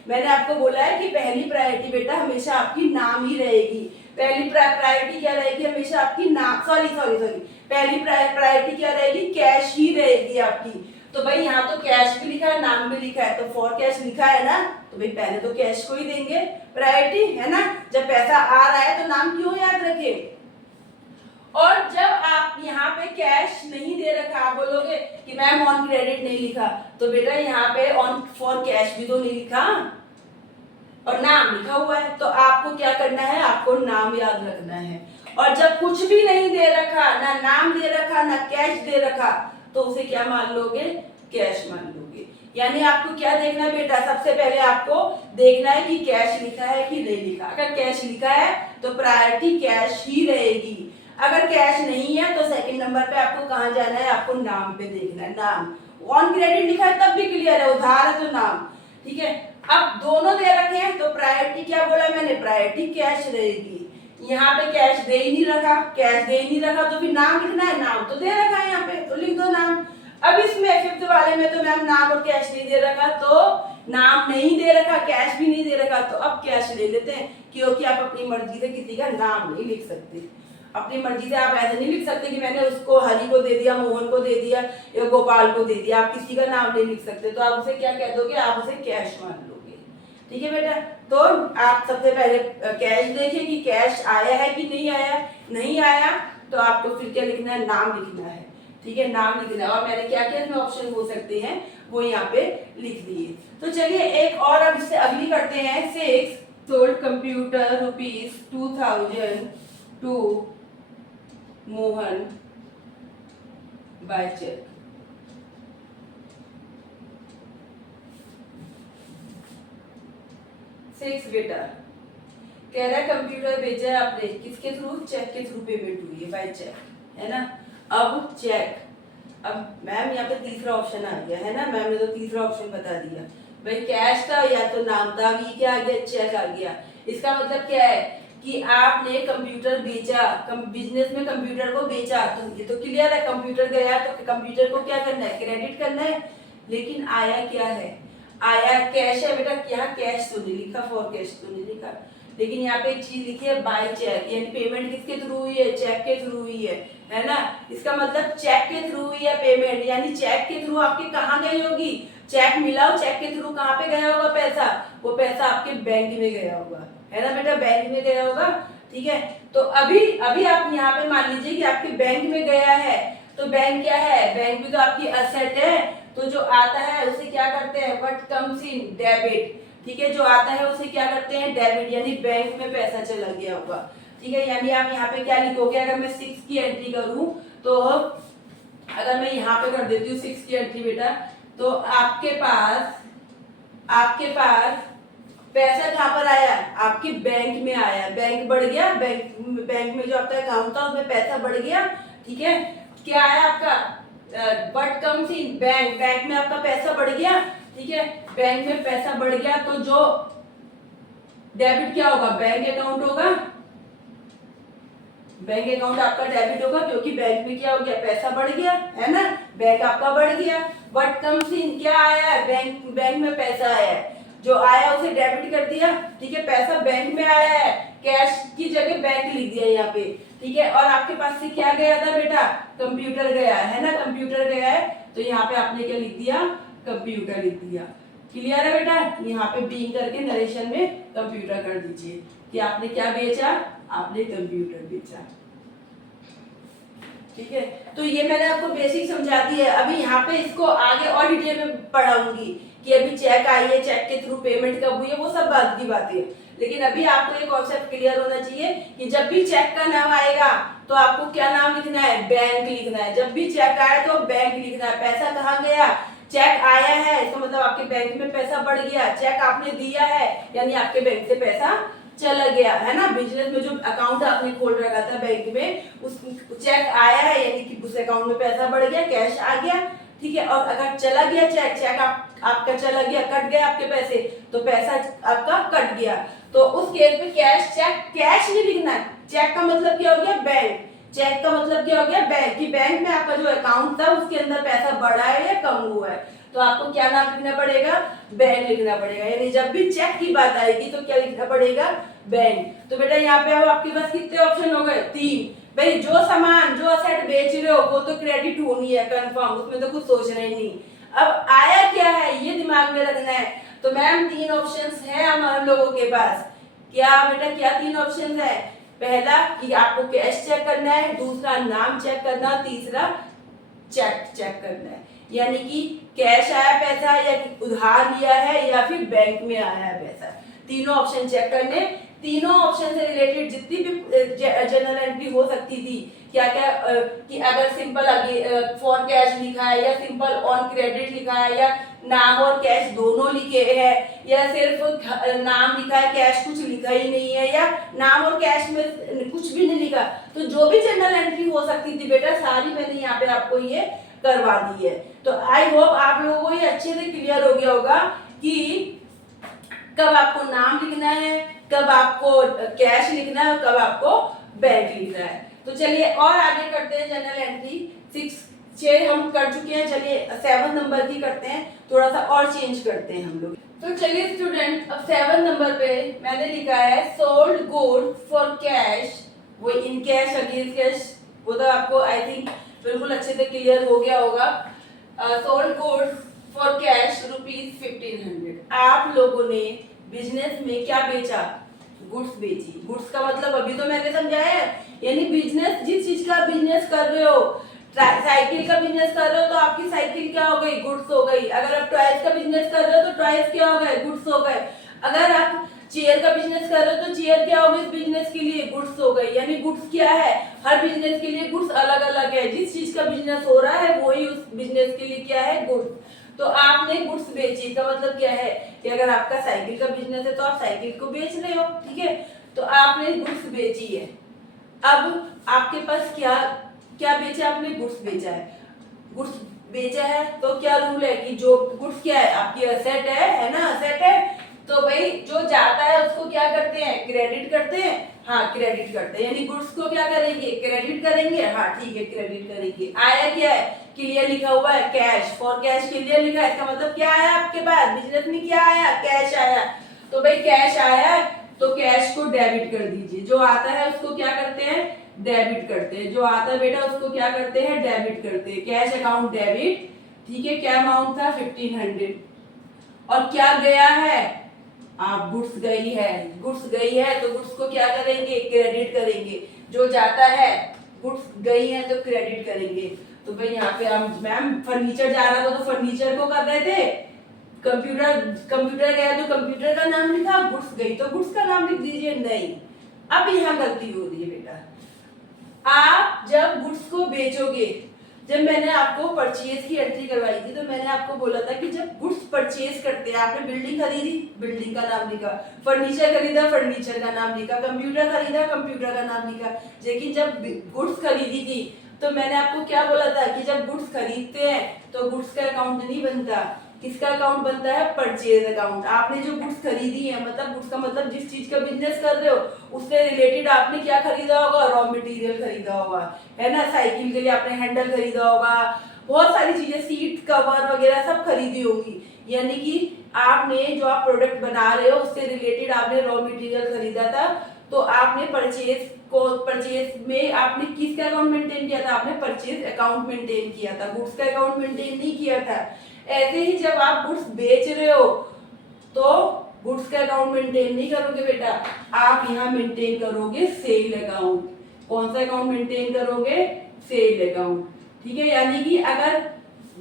मैंने आपको बोला है कि पहली प्रायोरिटी बेटा हमेशा आपकी नाम ही रहेगी। पहली प्रायोरिटी क्या रहेगी, हमेशा आपकी नाम, सॉरी पहली प्रायोरिटी क्या रहेगी, कैश ही रहेगी आपकी। तो भाई यहाँ तो कैश भी लिखा है, नाम भी लिखा है, तो फॉर कैश लिखा है ना, तो भाई पहले तो कैश को ही देंगे प्रायोरिटी, है ना। जब पैसा आ रहा है तो नाम क्यों याद रखे। और जब आप यहाँ पे कैश नहीं दे रखा, आप बोलोगे कि मैम ऑन क्रेडिट नहीं लिखा, तो बेटा यहाँ पे ऑन फॉर कैश भी तो नहीं लिखा और नाम लिखा हुआ है, तो आपको क्या करना है, आपको नाम याद रखना है। और जब कुछ भी नहीं दे रखा, ना नाम दे रखा ना कैश दे रखा, तो उसे क्या मान लोगे, कैश मान लोगे। यानी आपको क्या देखना है बेटा, सबसे पहले आपको देखना है कि कैश लिखा है कि नहीं लिखा। अगर कैश लिखा है तो प्रायोरिटी कैश ही रहेगी, अगर कैश नहीं है तो सेकंड नंबर पे आपको कहां जाना है, आपको नाम पे देखना है, नाम। ऑन क्रेडिट लिखा है तब भी क्लियर है, उधार है तो नाम, ठीक है। अब दोनों दे रखे हैं तो प्रायोरिटी क्या बोला मैंने, प्रायोरिटी कैश रहेगी। यहाँ पे कैश दे ही नहीं रखा, कैश दे ही नहीं रखा तो फिर नाम लिखना है, नाम तो दे रखा है यहाँ पे तो लिख दो नाम। अब इसमें फिफ्थ वाले में तो मैम नाम और कैश नहीं दे रखा, तो नाम नहीं दे रखा, कैश भी नहीं दे रखा, तो अब कैश ले लेते हैं, क्योंकि आप अपनी मर्जी से किसी का नाम नहीं लिख सकते। अपनी मर्जी से आप ऐसे नहीं लिख सकते कि मैंने उसको हरि को दे दिया, मोहन को दे दिया या गोपाल को दे दिया, आप किसी का नाम नहीं लिख सकते। तो आप उसे क्या कह दोगे, आप उसे कैश मान लोगे, ठीक है बेटा। तो आप सबसे पहले कैश देखिए कि कैश आया है कि नहीं आया, नहीं आया तो आपको फिर क्या लिखना है, नाम लिखना है, ठीक है, नाम लिखना है। और मैंने क्या क्या इसमें ऑप्शन हो सकते हैं वो यहाँ पे लिख दिए। तो चलिए एक और अब इससे अगली करते हैं, 6 sold computer ₹2000 to Mohan by cheque. Six बेटा कह रहा है कंप्यूटर भेजा है आपने, किसके थ्रू, चेक के थ्रू पेमेंट हुई है, बाय चेक, है ना। अब चेक, अब मैम यहाँ पे तीसरा ऑप्शन आ गया है ना, मैम ने तो तीसरा ऑप्शन बता दिया भाई, कैश था या तो नाम था, अभी क्या आ गया, चेक आ गया। इसका मतलब क्या है कि आपने कंप्यूटर बेचा, बिजनेस में कंप्यूटर को बेचा, तो ये तो क्लियर है, कंप्यूटर गया तो कंप्यूटर को क्या करना है, क्रेडिट करना है। लेकिन आया क्या है, आया कैश है बेटा, यहाँ कैश तो नहीं लिखा, फॉर कैश तो नहीं लिखा, लेकिन यहाँ पे एक चीज लिखी है बाय चेक, यानी पेमेंट किसके थ्रू हुई है, चेक के थ्रू हुई है ना। इसका मतलब चेक के थ्रू हुई है पेमेंट, यानी चेक के थ्रू आपके कहाँ गई होगी, चेक मिला हो, चेक के थ्रू कहाँ पे गया होगा पैसा, वो पैसा आपके बैंक में गया होगा, है ना बेटा, बैंक में गया होगा, ठीक है। तो अभी आप यहाँ पे मान लीजिए कि आपके बैंक में गया है, तो बैंक क्या है, बैंक भी तो आपकी असेट है, तो जो आता है उसे क्या करते हैं, व्हाट कम्स इन डेबिट, ठीक है, जो आता है उसे क्या करते हैं, डेबिट, यानी बैंक में पैसा चला गया होगा, ठीक है। यानी आप यहाँ पे क्या लिखोगे, अगर मैं 6 की एंट्री करूं तो अगर मैं यहाँ पे कर देती हूँ 6 की एंट्री बेटा, तो आपके पास पैसा कहाँ पर आया, आपके बैंक में आया, बैंक बढ़ गया, बैंक में जो आपका अकाउंट था उसमें पैसा बढ़ गया, ठीक है। क्या आया आपका, what comes in bank, bank में आपका पैसा बढ़ गया, ठीक है। बैंक में पैसा बढ़ गया तो जो डेबिट क्या होगा, बैंक अकाउंट होगा, बैंक अकाउंट आपका डेबिट होगा, क्योंकि बैंक में क्या हो गया, पैसा बढ़ गया, है ना, बैंक आपका बढ़ गया। व्हाट कम्स इन, क्या आया है, बैंक में पैसा आया है, जो आया उसे डेबिट कर दिया, ठीक है। पैसा बैंक में आया है, कैश की जगह बैंक लिख दिया यहाँ पे, ठीक है। और आपके पास से क्या गया था बेटा, कंप्यूटर गया है ना, कंप्यूटर गया है, तो यहाँ पे आपने क्या लिख दिया, कंप्यूटर लिख दिया। क्लियर है बेटा, यहाँ पे बीइंग करके नरेशन में कंप्यूटर कर दीजिए कि आपने क्या बेचा, आपने कंप्यूटर बेचा, ठीक है। तो ये मैंने आपको बेसिक समझा दी है। अभी यहाँ पे इसको आगे और डिटेल में पढ़ाऊंगी कि अभी चेक आई है, चेक के थ्रू पेमेंट कब हुई है, वो सब बात की बातें है। लेकिन अभी आपको ये कॉन्सेप्ट क्लियर होना चाहिए कि जब भी चेक का नाम आएगा तो आपको क्या नाम लिखना है, बैंक लिखना है। जब भी चेक आए तो बैंक लिखना है। पैसा कहाँ गया, चेक आया है, इसका मतलब आपके बैंक में पैसा बढ़ गया, चेक आपने दिया है यानी आपके बैंक से पैसा चला गया, है ना। बिजनेस में जो अकाउंट आपने खोल रखा था बैंक में, उस चेक आया है यानी कि उस अकाउंट में पैसा बढ़ गया, कैश आ गया, ठीक है। और अगर चला गया चेक आपका चला गया, कट गया आपके पैसे, तो पैसा आपका कट गया, तो उस केस में कैश नहीं लिखना है। चेक का मतलब क्या हो गया, बैंक, चेक का मतलब क्या हो गया, बैंक, कि बैंक में आपका जो अकाउंट था उसके अंदर पैसा बढ़ा है या कम हुआ है, तो आपको क्या नाम लिखना पड़ेगा, बैंक लिखना पड़ेगा। यानी जब भी चेक की बात आएगी तो क्या लिखना पड़ेगा, बैंक। तो बेटा यहाँ पे अब आपके पास कितने ऑप्शन हो गए, 3। भाई जो सामान, जो असेट बेच रहे हो वो तो क्रेडिट होनी है कंफर्म, उसमें तो कुछ सोचना ही नहीं। अब आया क्या है ये दिमाग में रखना है। तो मैम 3 ऑप्शंस है हमारे लोगों के पास। क्या बेटा, क्या 3 ऑप्शंस है, पहला कि आपको कैश चेक करना है, दूसरा नाम चेक करना, तीसरा चेक करना है। यानी कि कैश आया पैसा या उधार लिया है या फिर बैंक में आया है पैसा, तीनों ऑप्शन चेक करने। तीनों ऑप्शन से रिलेटेड जितनी भी जनरल एंट्री हो सकती थी, क्या क्या कि अगर सिंपल फॉर कैश लिखा है या सिंपल ऑन क्रेडिट लिखा है या नाम और कैश दोनों लिखे हैं या सिर्फ नाम लिखा है, कैश कुछ लिखा ही नहीं है, या नाम और कैश में कुछ भी नहीं लिखा, तो जो भी जनरल एंट्री हो सकती थी बेटा सारी मैंने यहाँ पे आपको ये करवा दी है। तो आई होप आप लोगों को ये अच्छे से क्लियर हो गया होगा कि कब आपको नाम लिखना है, कब आपको कैश लिखना है और कब आपको बैंक लिखना है। तो चलिए और आगे करते हैं जनरल एंट्री। 6 हम कर चुके हैं, चलिए 7 नंबर की करते हैं, थोड़ा सा और चेंज करते हैं हम लोग। तो चलिए स्टूडेंट, अब 7 नंबर पे मैंने लिखा है सोल्ड गुड फॉर कैश, वो इन कैश अगेंस्ट कैश, वो तो आपको आई थिंक बिल्कुल अच्छे से क्लियर हो गया होगा। Sold good for cash ₹1500। आप लोगों ने बिजनेस में क्या बेचा, गुड्स बेची। गुड्स का मतलब अभी तो मैंने समझाया है, यानी बिजनेस, जिस चीज का बिजनेस कर रहे हो, साइकिल का बिजनेस कर रहे हो तो आपकी साइकिल क्या हो गई, गुड्स हो गई। अगर आप टॉयज का बिजनेस कर रहे हो तो टॉयज क्या हो गए, गुड्स हो गए। अगर आप चेयर का बिजनेस कर रहे हो तो चेयर क्या हो गई, बिजनेस के लिए गुड्स हो गई। यानी गुड्स क्या है, हर बिजनेस के लिए गुड्स अलग अलग है, जिस चीज का बिजनेस हो रहा है वही उस बिजनेस के लिए क्या है, गुड्स। तो आपने गुड्स बेची का मतलब क्या है कि अगर आपका साइकिल का बिजनेस है तो आप साइकिल को बेच रहे हो, ठीक है। तो आपने गुड्स बेची है। अब आपके पास क्या क्या बेचा, आपने गुड्स बेचा है। गुड्स बेचा है तो क्या रूल है कि जो गुड्स क्या है, आपकी असेट है ना, असेट है, तो भाई जो जाता है उसको क्या करते हैं, क्रेडिट करते हैं। हाँ क्रेडिट करते हैं, यानी गुड्स को क्या करेंगे, क्रेडिट करेंगे। हाँ ठीक है, क्रेडिट करेंगे। आया क्या है, क्लियर लिखा हुआ है, कैश, फॉर कैश क्लियर लिखा है, इसका मतलब क्या आया आपके पास, बिजनेस में क्या आया, कैश आया। तो भाई कैश आया तो कैश को डेबिट कर दीजिए। जो आता है उसको क्या करते हैं, डेबिट करते हैं। जो आता है बेटा उसको क्या करते हैं, डेबिट करते हैं। कैश अकाउंट डेबिट, ठीक है। क्या अमाउंट था, 1500। और क्या गया है, आप गुड्स गई है, गुड्स गई है तो गुड्स को क्या करेंगे, क्रेडिट करेंगे। जो जाता है, गुड्स गई है तो क्रेडिट करेंगे। तो भाई यहाँ पे हम, मैम फर्नीचर जा रहा था तो फर्नीचर को कर रहे थे, कंप्यूटर गया तो कंप्यूटर का नाम लिखा, गुड्स गई तो गुड्स का नाम लिख दीजिए। नहीं, अब यहाँ गलती हो रही है बेटा। आप जब गुड्स को बेचोगे, जब मैंने आपको परचेज की एंट्री करवाई थी तो मैंने आपको बोला था कि जब गुड्स परचेज करते हैं, आपने बिल्डिंग खरीदी, बिल्डिंग का नाम लिखा, फर्नीचर खरीदा, फर्नीचर का नाम लिखा, कंप्यूटर खरीदा, कंप्यूटर का नाम लिखा। लेकिन जब गुड्स खरीदी थी तो मैंने आपको क्या बोला था कि जब गुड्स खरीदते हैं तो गुड्स का अकाउंट नहीं बनता, किसका अकाउंट बनता है? Purchase account. आपने जो गुड्स खरीदी है, मतलब गुड्स का मतलब जिस चीज का बिजनेस कर रहे हो उससे रिलेटेड आपने क्या खरीदा होगा? रॉ मटेरियल खरीदा होगा, है ना। साइकिल के लिए आपने हैंडल खरीदा होगा, बहुत सारी चीजें, सीट कवर वगैरह सब खरीदी होगी। यानी कि आपने जो आप प्रोडक्ट बना रहे हो उससे रिलेटेड आपने रॉ मटेरियल खरीदा था, तो आपने परचेज में आपने किसका अकाउंट मेंटेन किया था? आपने परचेज अकाउंट मेंटेन किया था, गुड्स का अकाउंट मेंटेन नहीं किया था। ऐसे ही जब आप गुड्स बेच रहे हो तो गुड्स का अकाउंट मेंटेन नहीं करोगे बेटा, आप यहाँ मेंटेन करोगे सेल अकाउंट। कौन सा अकाउंट मेंटेन करोगे? Sale account. ठीक है, यानी कि अगर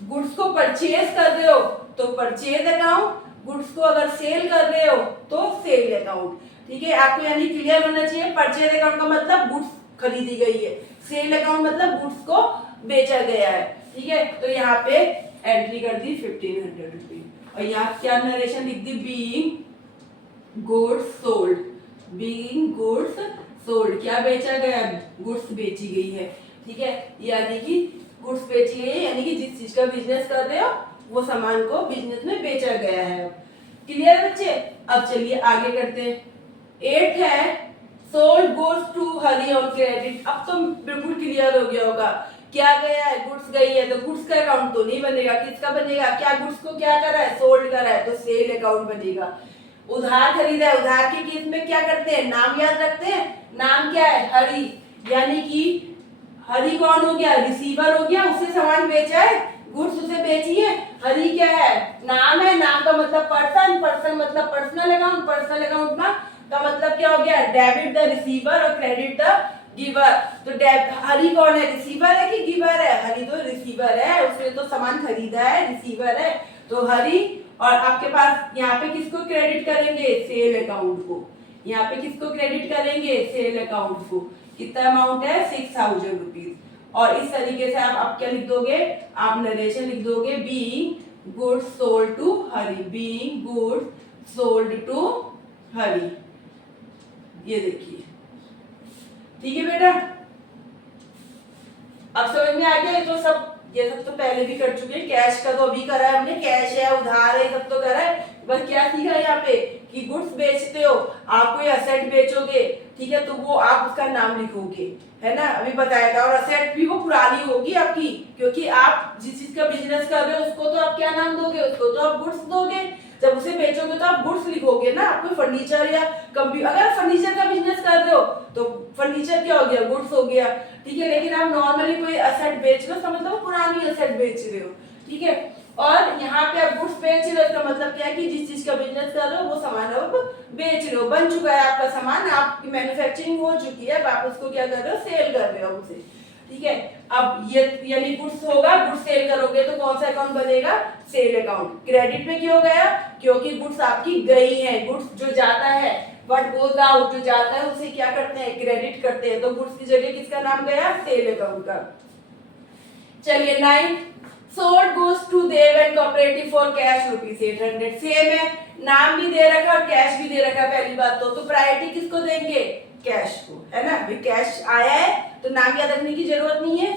गुड्स को परचेज कर रहे हो तो परचेज अकाउंट, गुड्स को अगर सेल कर रहे हो तो सेल अकाउंट। ठीक है, आपको यानी क्लियर होना चाहिए। परचेज अकाउंट का मतलब गुड्स खरीदी गई है, सेल अकाउंट मतलब गुड्स को बेचा गया है। ठीक है, तो यहाँ पे एंट्री कर दी 1500 रुपीज और यहाँ क्या नरेशन लिख दी? Being goods sold. Being goods sold, क्या बेचा गया? गुड्स बेची गई है। ठीक है, यानी कि गुड्स बेची गई है, यानी कि जिस चीज का बिजनेस कर रहे हो वो सामान को बिजनेस में बेचा गया है। क्लियर बच्चे? अब चलिए आगे करते हैं। 8 है sold goods to Hari on credit. अब तो बिल्कुल क्लियर हो गया होगा, क्या गया है? गुड्स गई है, तो गुड्स का अकाउंट तो नहीं बनेगा, किसका बनेगा? क्या गुड्स को क्या करा है? सोल्ड करा है, तो सेल अकाउंट बनेगा। उधार खरीदा है, उधार के केस में क्या करते हैं? नाम याद रखते हैं। नाम क्या है? हरी। यानी कि हरी कौन हो गया? रिसीवर हो गया, उससे सामान बेचा है, गुड्स उसे बेची है। हरी क्या है? नाम है, नाम का मतलब पर्सन, पर्सन मतलब पर्सनल अकाउंट, पर्सनल अकाउंट का मतलब क्या हो गया? डेबिट द रिसीवर और क्रेडिट द गिवर। तो हरी कौन है? रिसीवर है कि गिवर है? हरी तो रिसीवर है, उसने तो सामान खरीदा है, रिसीवर है, तो हरी। और आपके पास यहाँ पे किसको क्रेडिट करेंगे? सेल अकाउंट को। यहाँ पे किसको क्रेडिट करेंगे? सेल अकाउंट को। कितना अमाउंट है? 6000 रुपीज। और इस तरीके से आप अब क्या लिख दोगे? आप नरेशन लिख दोगे, being goods sold to Hari. Being goods sold to Hari. ये देखिए, ठीक है बेटा। अब समझ में आ गया? तो सब ये सब तो पहले भी कर चुके हैं। कैश का तो अभी करा है हमने, कैश है, उधार है, सब तो करा है। बस क्या सीखा यहाँ पे कि गुड्स बेचते हो, आप कोई असेट बेचोगे, ठीक है, तो वो आप उसका नाम लिखोगे, है ना, अभी बताया था। और असेट भी वो पुरानी होगी आपकी, क्योंकि आप जिस चीज का बिजनेस कर रहे हो उसको तो आप क्या नाम दोगे? उसको तो आप गुड्स दोगे। जब उसे बेचोगे तो आप गुड्स लिखोगे ना। आप कोई फर्नीचर या कंप्यूटर, अगर फर्नीचर का बिजनेस कर रहे हो तो फर्नीचर क्या हो गया? गुड्स हो गया। ठीक है, लेकिन आप नॉर्मली कोई असेट बेच रहे हो, समझ लो पुरानी असेट बेच रहे हो। ठीक है, और यहाँ पे आप गुड्स बेच रहे हो, इसका मतलब क्या है कि जिस चीज का बिजनेस कर रहे हो वो सामान आप बेच रहे हो, बन चुका है आपका सामान, आपकी मैन्युफैक्चरिंग हो चुकी है, अब आप उसको क्या कर रहे हो? सेल कर रहे हो उसे। ठीक है, अब ये यानी गुड्स होगा, गुड्स सेल करोगे तो कौन सा अकाउंट बनेगा? Sale account. क्रेडिट में क्यों गया? क्योंकि गुड्स आपकी गई है। गुड्स जो जाता है, व्हाट गोज आउट, जो जाता है उसे क्या करते हैं? क्रेडिट करते हैं। तो गुड्स की जगह किसका नाम गया? सेल अकाउंट का। चलिए 9, sold goods to Dev and cooperative for cash ₹800। Same है, नाम भी दे रखा और कैश भी दे रखा। पहली बात तो प्रायोरिटी किसको देंगे? कैश को, है ना। अभी कैश आया है तो नाम याद रखने की जरूरत नहीं है।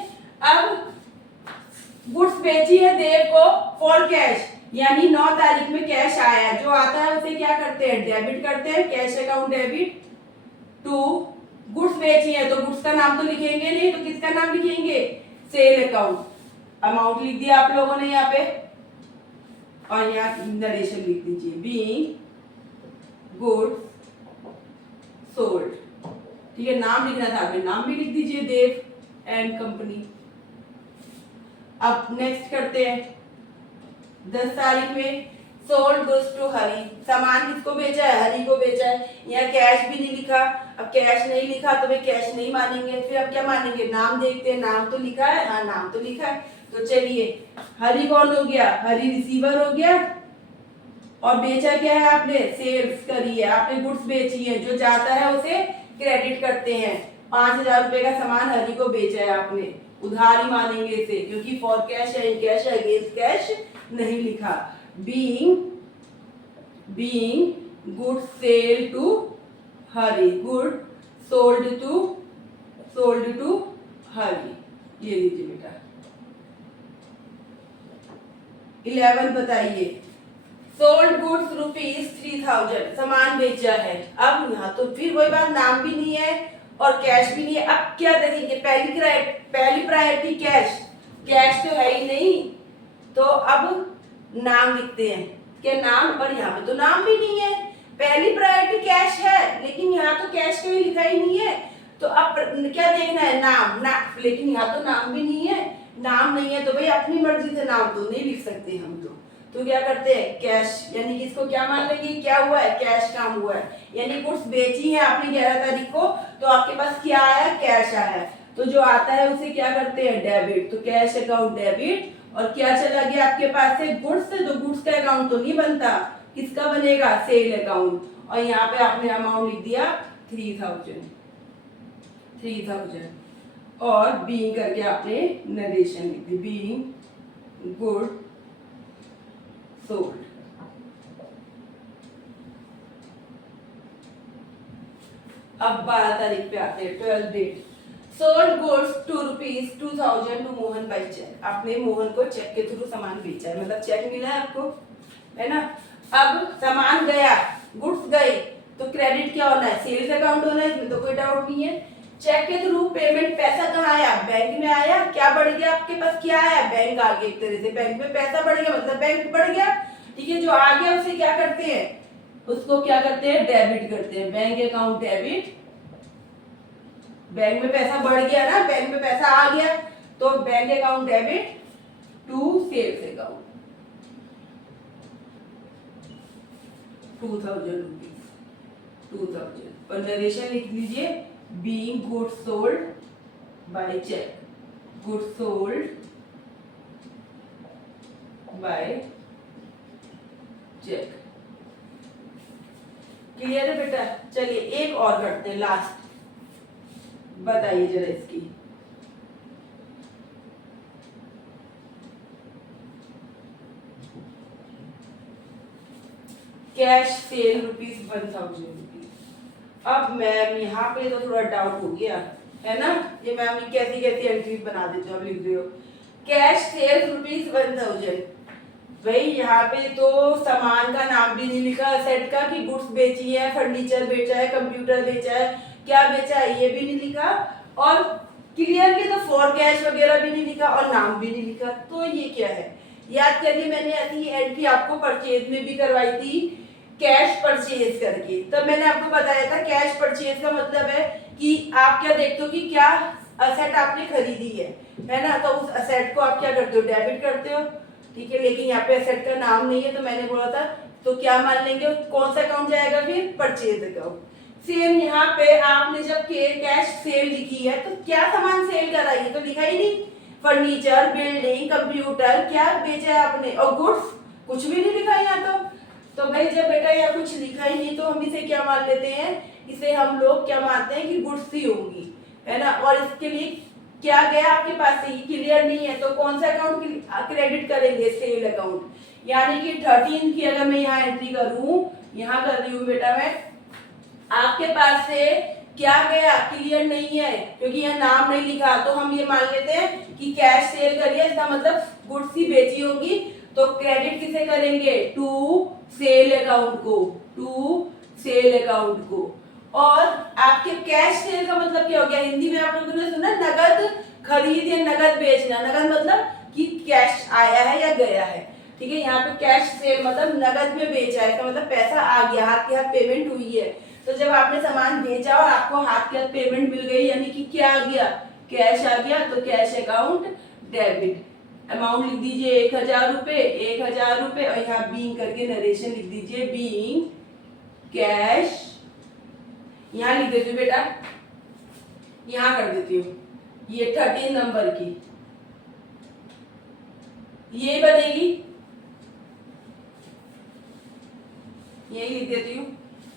अब गुड्स बेची है देव को फॉर कैश, यानी 9 तारीख में कैश आया है, जो आता है उसे क्या करते हैं? डेबिट करते हैं, cash account debit to. Goods बेची है तो गुड्स का नाम तो लिखेंगे नहीं, तो किसका नाम लिखेंगे? Sale account. अमाउंट लिख दिया आप लोगों ने यहाँ पे, और यहाँ नरेशन लिख दीजिए, बीइंग गुड्स सोल्ड। ठीक है, नाम लिखना था आपने, नाम भी लिख दीजिए, देव एंड कंपनी। अब नेक्स्ट करते हैं 10 तारीख में, सोल्ड गुड्स टू हरी। सामान किसको बेचा है? हरी को बेचा है। यहाँ कैश भी नहीं लिखा। अब कैश नहीं लिखा तो वे कैश नहीं मानेंगे, फिर अब क्या मानेंगे? नाम देखते हैं, नाम तो लिखा है, हाँ नाम तो लिखा है। तो चलिए, हरी कौन हो गया? हरी रिसीवर हो गया। और बेचा क्या है आपने? सेल्स करी है, आपने गुड्स बेची है, जो जाता है उसे क्रेडिट करते हैं। 5000 रुपए का सामान हरी को बेचा है आपने, उधार ही मानेंगे इसे, क्योंकि फॉर कैश है, इन कैश है, अगेंस्ट कैश नहीं लिखा। Being good sell to Hari, good sold to Hari. ये लीजिए बेटा, 11 बताइए। सोल्ड गुड्स ₹3000, सामान बेचा है। अब यहाँ तो फिर वही बात, नाम भी नहीं है और कैश भी नहीं है। अब क्या देखेंगे, पहली प्रायोरिटी कैश, कैश तो है ही नहीं, तो अब नाम लिखते हैं कि नाम, और यहाँ पे तो नाम भी नहीं है। पहली प्रायोरिटी कैश है लेकिन यहाँ तो कैश कहीं लिखा ही नहीं है, तो अब क्या देखना है, नाम ना, लेकिन यहाँ तो नाम भी नहीं है। नाम नहीं है तो भाई अपनी मर्जी से नाम तो नहीं लिख सकते हम लोग, तो क्या करते हैं, कैश, यानी कि इसको क्या मान लेंगे, क्या हुआ है, कैश काम हुआ है। यानी गुड्स बेची है आपने 11 तारीख को, तो आपके पास क्या आया, कैश आया, तो जो आता है उसे क्या करते हैं, डेबिट। तो कैश अकाउंट डेबिट, और क्या चला गया आपके पास से, गुड्स से, तो गुड्स का अकाउंट तो नहीं बनता, किसका बनेगा, सेल अकाउंट। और यहाँ पे आपने अमाउंट लिख दिया 3000, और बीइंग करके आपने नरेशन लिख दी, बीइंग गुड सोल्ड। अब 12 तारीख पे आते हैं, 12 date. Sold goods ₹2000 to Mohan by cheque. आपने मोहन को चेक के थ्रू सामान बेचा है, मतलब चेक मिला है आपको, है ना। अब सामान गया, गुड्स गए, तो क्रेडिट क्या होना है, सेल्स अकाउंट होना है, इसमें तो कोई डाउट नहीं है। चेक के थ्रू पेमेंट, पैसा कहाँ आया, बैंक में आया। क्या बढ़ गया आपके पास, क्या आया, बैंक आ गया। एक तरह से बैंक में पैसा बढ़ गया मतलब बैंक बढ़ गया, ठीक है। जो आ गया उसे क्या करते हैं, उसको क्या करते हैं, डेबिट करते हैं, बैंक अकाउंट डेबिट। बैंक में पैसा बढ़ गया ना, बैंक में पैसा आ गया, तो bank account debit to sales account, 2000 ₹2000। और नरेशन लिख दीजिए, being goods sold by cheque, goods sold by cheque. Clear है बेटा। चलिए एक और करते हैं, लास्ट, बताइए जरा इसकी। Cash cell ₹1000। अब मैम यहाँ पे तो थोड़ा डाउट हो गया है ना, ये मैम कैसी कैसी एंट्री बना देते हो, लिख रहे हो कैश सेल ₹1000। भाई यहाँ पे तो सामान का नाम भी नहीं लिखा, असेट का, कि गुड्स बेची है, फर्नीचर बेचा है, कंप्यूटर बेचा है, क्या बेचा है ये भी नहीं लिखा, और क्लियरली तो फॉर कैश वगैरह भी नहीं लिखा, और नाम भी नहीं लिखा। तो ये क्या है, याद करिए, मैंने ऐसी एंट्री आपको परचेज में भी करवाई थी, कैश परचेज करके। तब मैंने आपको बताया था कैश परचेज का मतलब है कि आप क्या देखते हो कि क्या असेट आपने खरीदी है ना, तो उस असेट को आप क्या करते हो, डेबिट करते हो, ठीक है। लेकिन यहाँ पे असेट का नाम नहीं है, तो मैंने बोला था, तो क्या मान लेंगे, कौन सा अकाउंट जाएगा फिर, परचेज अकाउंट। सेम यहाँ पे आपने जब कैश सेल लिखी है, तो क्या सामान सेल करा, ये तो लिखा ही नहीं, फर्नीचर, बिल्डिंग, कंप्यूटर, क्या बेचा है आपने, और गुड्स कुछ भी नहीं लिखा यहाँ। तो भाई जब बेटा यहाँ कुछ लिखा ही नहीं, तो हम इसे क्या मान लेते हैं, इसे हम लोग क्या मानते हैं कि गुड्स ही होंगी, है ना। और इसके लिए क्या गया आपके पास से, ये क्लियर नहीं है, तो कौन सा अकाउंट क्रेडिट करेंगे, सेल अकाउंट। यानी कि 13 की अगर मैं यहाँ एंट्री करूं, यहाँ कर रही हूँ बेटा मैं, आपके पास से क्या गया, क्लियर नहीं है, क्योंकि यहाँ नाम नहीं लिखा, तो हम ये मान लेते हैं कि कैश सेल करिए, इसका मतलब गुड्स ही बेची होगी, तो क्रेडिट किसे करेंगे, टू सेल अकाउंट को, टू सेल अकाउंट को। और आपके कैश सेल का मतलब क्या हो गया, हिंदी में आप लोगों ने सुना नगद खरीद या नगद बेचना। नगद मतलब कि कैश आया है या गया है, ठीक है। यहाँ पे कैश सेल मतलब नगद में बेचा है, इसका मतलब पैसा आ गया, हाथ के हाथ पेमेंट हुई है। तो जब आपने सामान बेचा और आपको हाथ के हाथ पेमेंट मिल गई, यानी कि क्या आ गया, कैश आ गया, तो कैश अकाउंट डेबिट। अमाउंट लिख दीजिए 1000 रुपए, 1000 रुपए, और यहाँ बीइंग करके नरेशन लिख दीजिए, बीइंग कैश। यहाँ लिख देती हूँ बेटा, यहाँ कर देती हूँ, ये 13 नंबर की ये बनेगी, ये लिख देती हूँ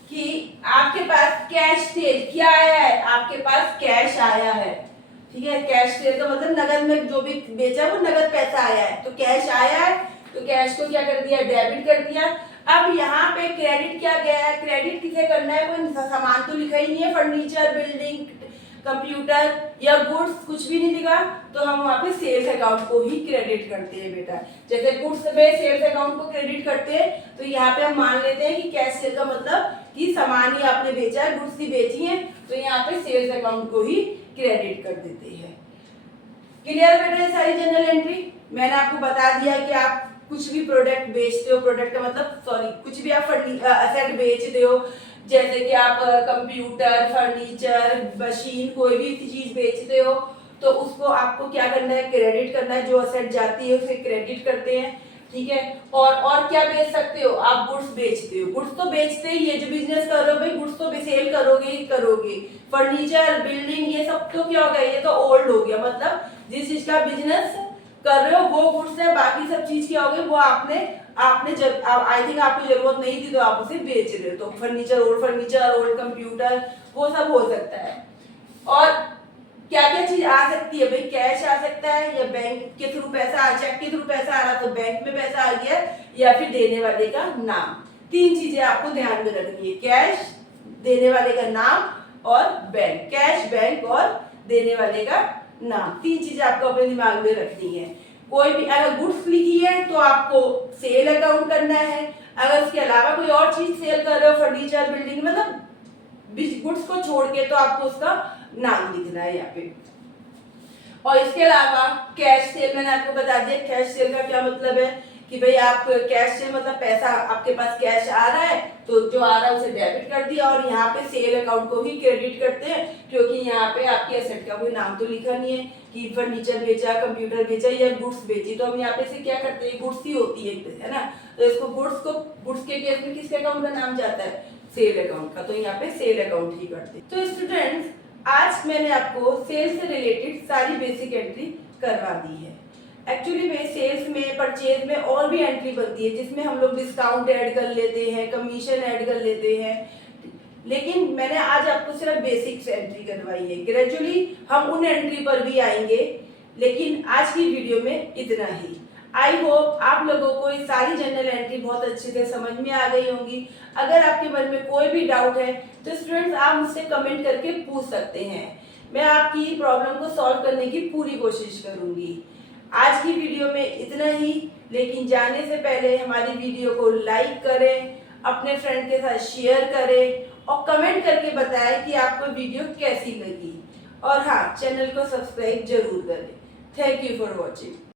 कि आपके पास कैश सेल क्या आया है, आपके पास कैश आया है, ठीक है। कैश सेल का मतलब नगद में जो भी बेचा वो नगद पैसा आया है, तो कैश आया है, तो कैश को क्या कर दिया, डेबिट कर दिया। अब यहाँ पे क्रेडिट क्या गया है, क्रेडिट किसे करना है, कोई सामान तो लिखा ही नहीं है, फर्नीचर, बिल्डिंग, कंप्यूटर या गुड्स कुछ भी नहीं लिखा तो हम वहाँ पे सेल्स अकाउंट को ही क्रेडिट करते हैं बेटा। जैसे गुड्स में सेल्स अकाउंट को क्रेडिट करते हैं तो यहाँ पे हम मान लेते हैं कि कैश सेल का मतलब कि सामान ही आपने बेचा है, गुड्स ही बेची है, तो यहाँ पे सेल्स अकाउंट को ही क्रेडिट कर देते हैं। क्लियर बेटा ये सारी जनरल एंट्री? मैंने आपको बता दिया कि आप कुछ भी प्रोडक्ट बेचते हो, प्रोडक्ट का मतलब सॉरी कुछ भी आप असेट बेचते हो, जैसे कि आप कंप्यूटर, फर्नीचर, मशीन, कोई भी चीज बेचते हो तो उसको आपको क्या करना है, क्रेडिट करना है। जो असेट जाती है उसे क्रेडिट करते हैं, ठीक है। और क्या बेच सकते हो, आप गुड्स बेचते हो, गुड्स तो बेचते ही है, जो बिजनेस कर रहे हो भाई गुड्स तो सेल करोगे ही करोगे। फर्नीचर, बिल्डिंग, ये सब तो क्या हो गया, ये तो ओल्ड हो गया, मतलब जिस चीज का बिजनेस कर रहे हो वो गुड्स है, बाकी सब चीज क्या हो गई वो आपने जब आई थिंक आपको जरूरत नहीं थी तो आप उसे बेच रहे हो। तो फर्नीचर, ओल्ड कंप्यूटर, वो सब हो सकता है। और क्या क्या चीज आ सकती है भाई, कैश आ सकता है, या बैंक के थ्रू पैसा, चेक के थ्रू पैसा आ रहा तो बैंक में पैसा आ गया, या फिर देने वाले का नाम। तीन चीजें आपको ध्यान में रखनी है, कैश, देने वाले का नाम और बैंक। कैश, बैंक और देने वाले का नाम, तीन चीजें आपको अपने दिमाग में रखनी है। कोई भी अगर गुड्स लिखी है तो आपको सेल अकाउंट करना है, अगर उसके अलावा कोई और चीज सेल कर रहे हो, फर्नीचर, बिल्डिंग, मतलब गुड्स को छोड़ के, तो आपको उसका नाम लिखना है यहाँ पे। और इसके अलावा कैश सेल, मैंने आपको बता दिया कैश सेल का क्या मतलब है कि भाई आप कैश सेल मतलब पैसा आपके पास कैश आ रहा है तो जो आ रहा है उसे डेबिट कर दिया, और यहाँ पे सेल अकाउंट को ही क्रेडिट करते हैं क्योंकि यहाँ पे आपकी एसेट का कोई नाम तो लिखा नहीं है कि फर्नीचर बेचा, कंप्यूटर बेचा या गुड्स बेची, तो हम यहाँ पे से क्या करते हैं, गुड्स ही होती है ना, तो इसको गुड्स के केस में किसके अकाउंट का नाम जाता है, सेल अकाउंट का, तो यहाँ पे सेल अकाउंट ही करते हैं। तो स्टूडेंट्स आज मैंने आपको सेल्स से रिलेटेड सारी बेसिक एंट्री करवा दी है। एक्चुअली में सेल्स में, परचेज में और भी एंट्री बनती है जिसमें हम लोग डिस्काउंट ऐड कर लेते हैं, कमीशन ऐड कर लेते हैं, लेकिन मैंने आज आपको सिर्फ बेसिक्स एंट्री करवाई है। ग्रेजुअली हम उन एंट्री पर भी आएंगे, लेकिन आज की वीडियो में इतना ही। आई होप आप लोगों को ये सारी जनरल एंट्री बहुत अच्छे से समझ में आ गई होंगी। अगर आपके मन में कोई भी डाउट है तो स्टूडेंट्स आप मुझसे कमेंट करके पूछ सकते हैं, मैं आपकी प्रॉब्लम को सॉल्व करने की पूरी कोशिश करूंगी। आज की वीडियो में इतना ही, लेकिन जाने से पहले हमारी वीडियो को लाइक करें, अपने फ्रेंड के साथ शेयर करें और कमेंट करके बताएं कि आपको वीडियो कैसी लगी। और हाँ, चैनल को सब्सक्राइब जरूर करें। Thank you for watching.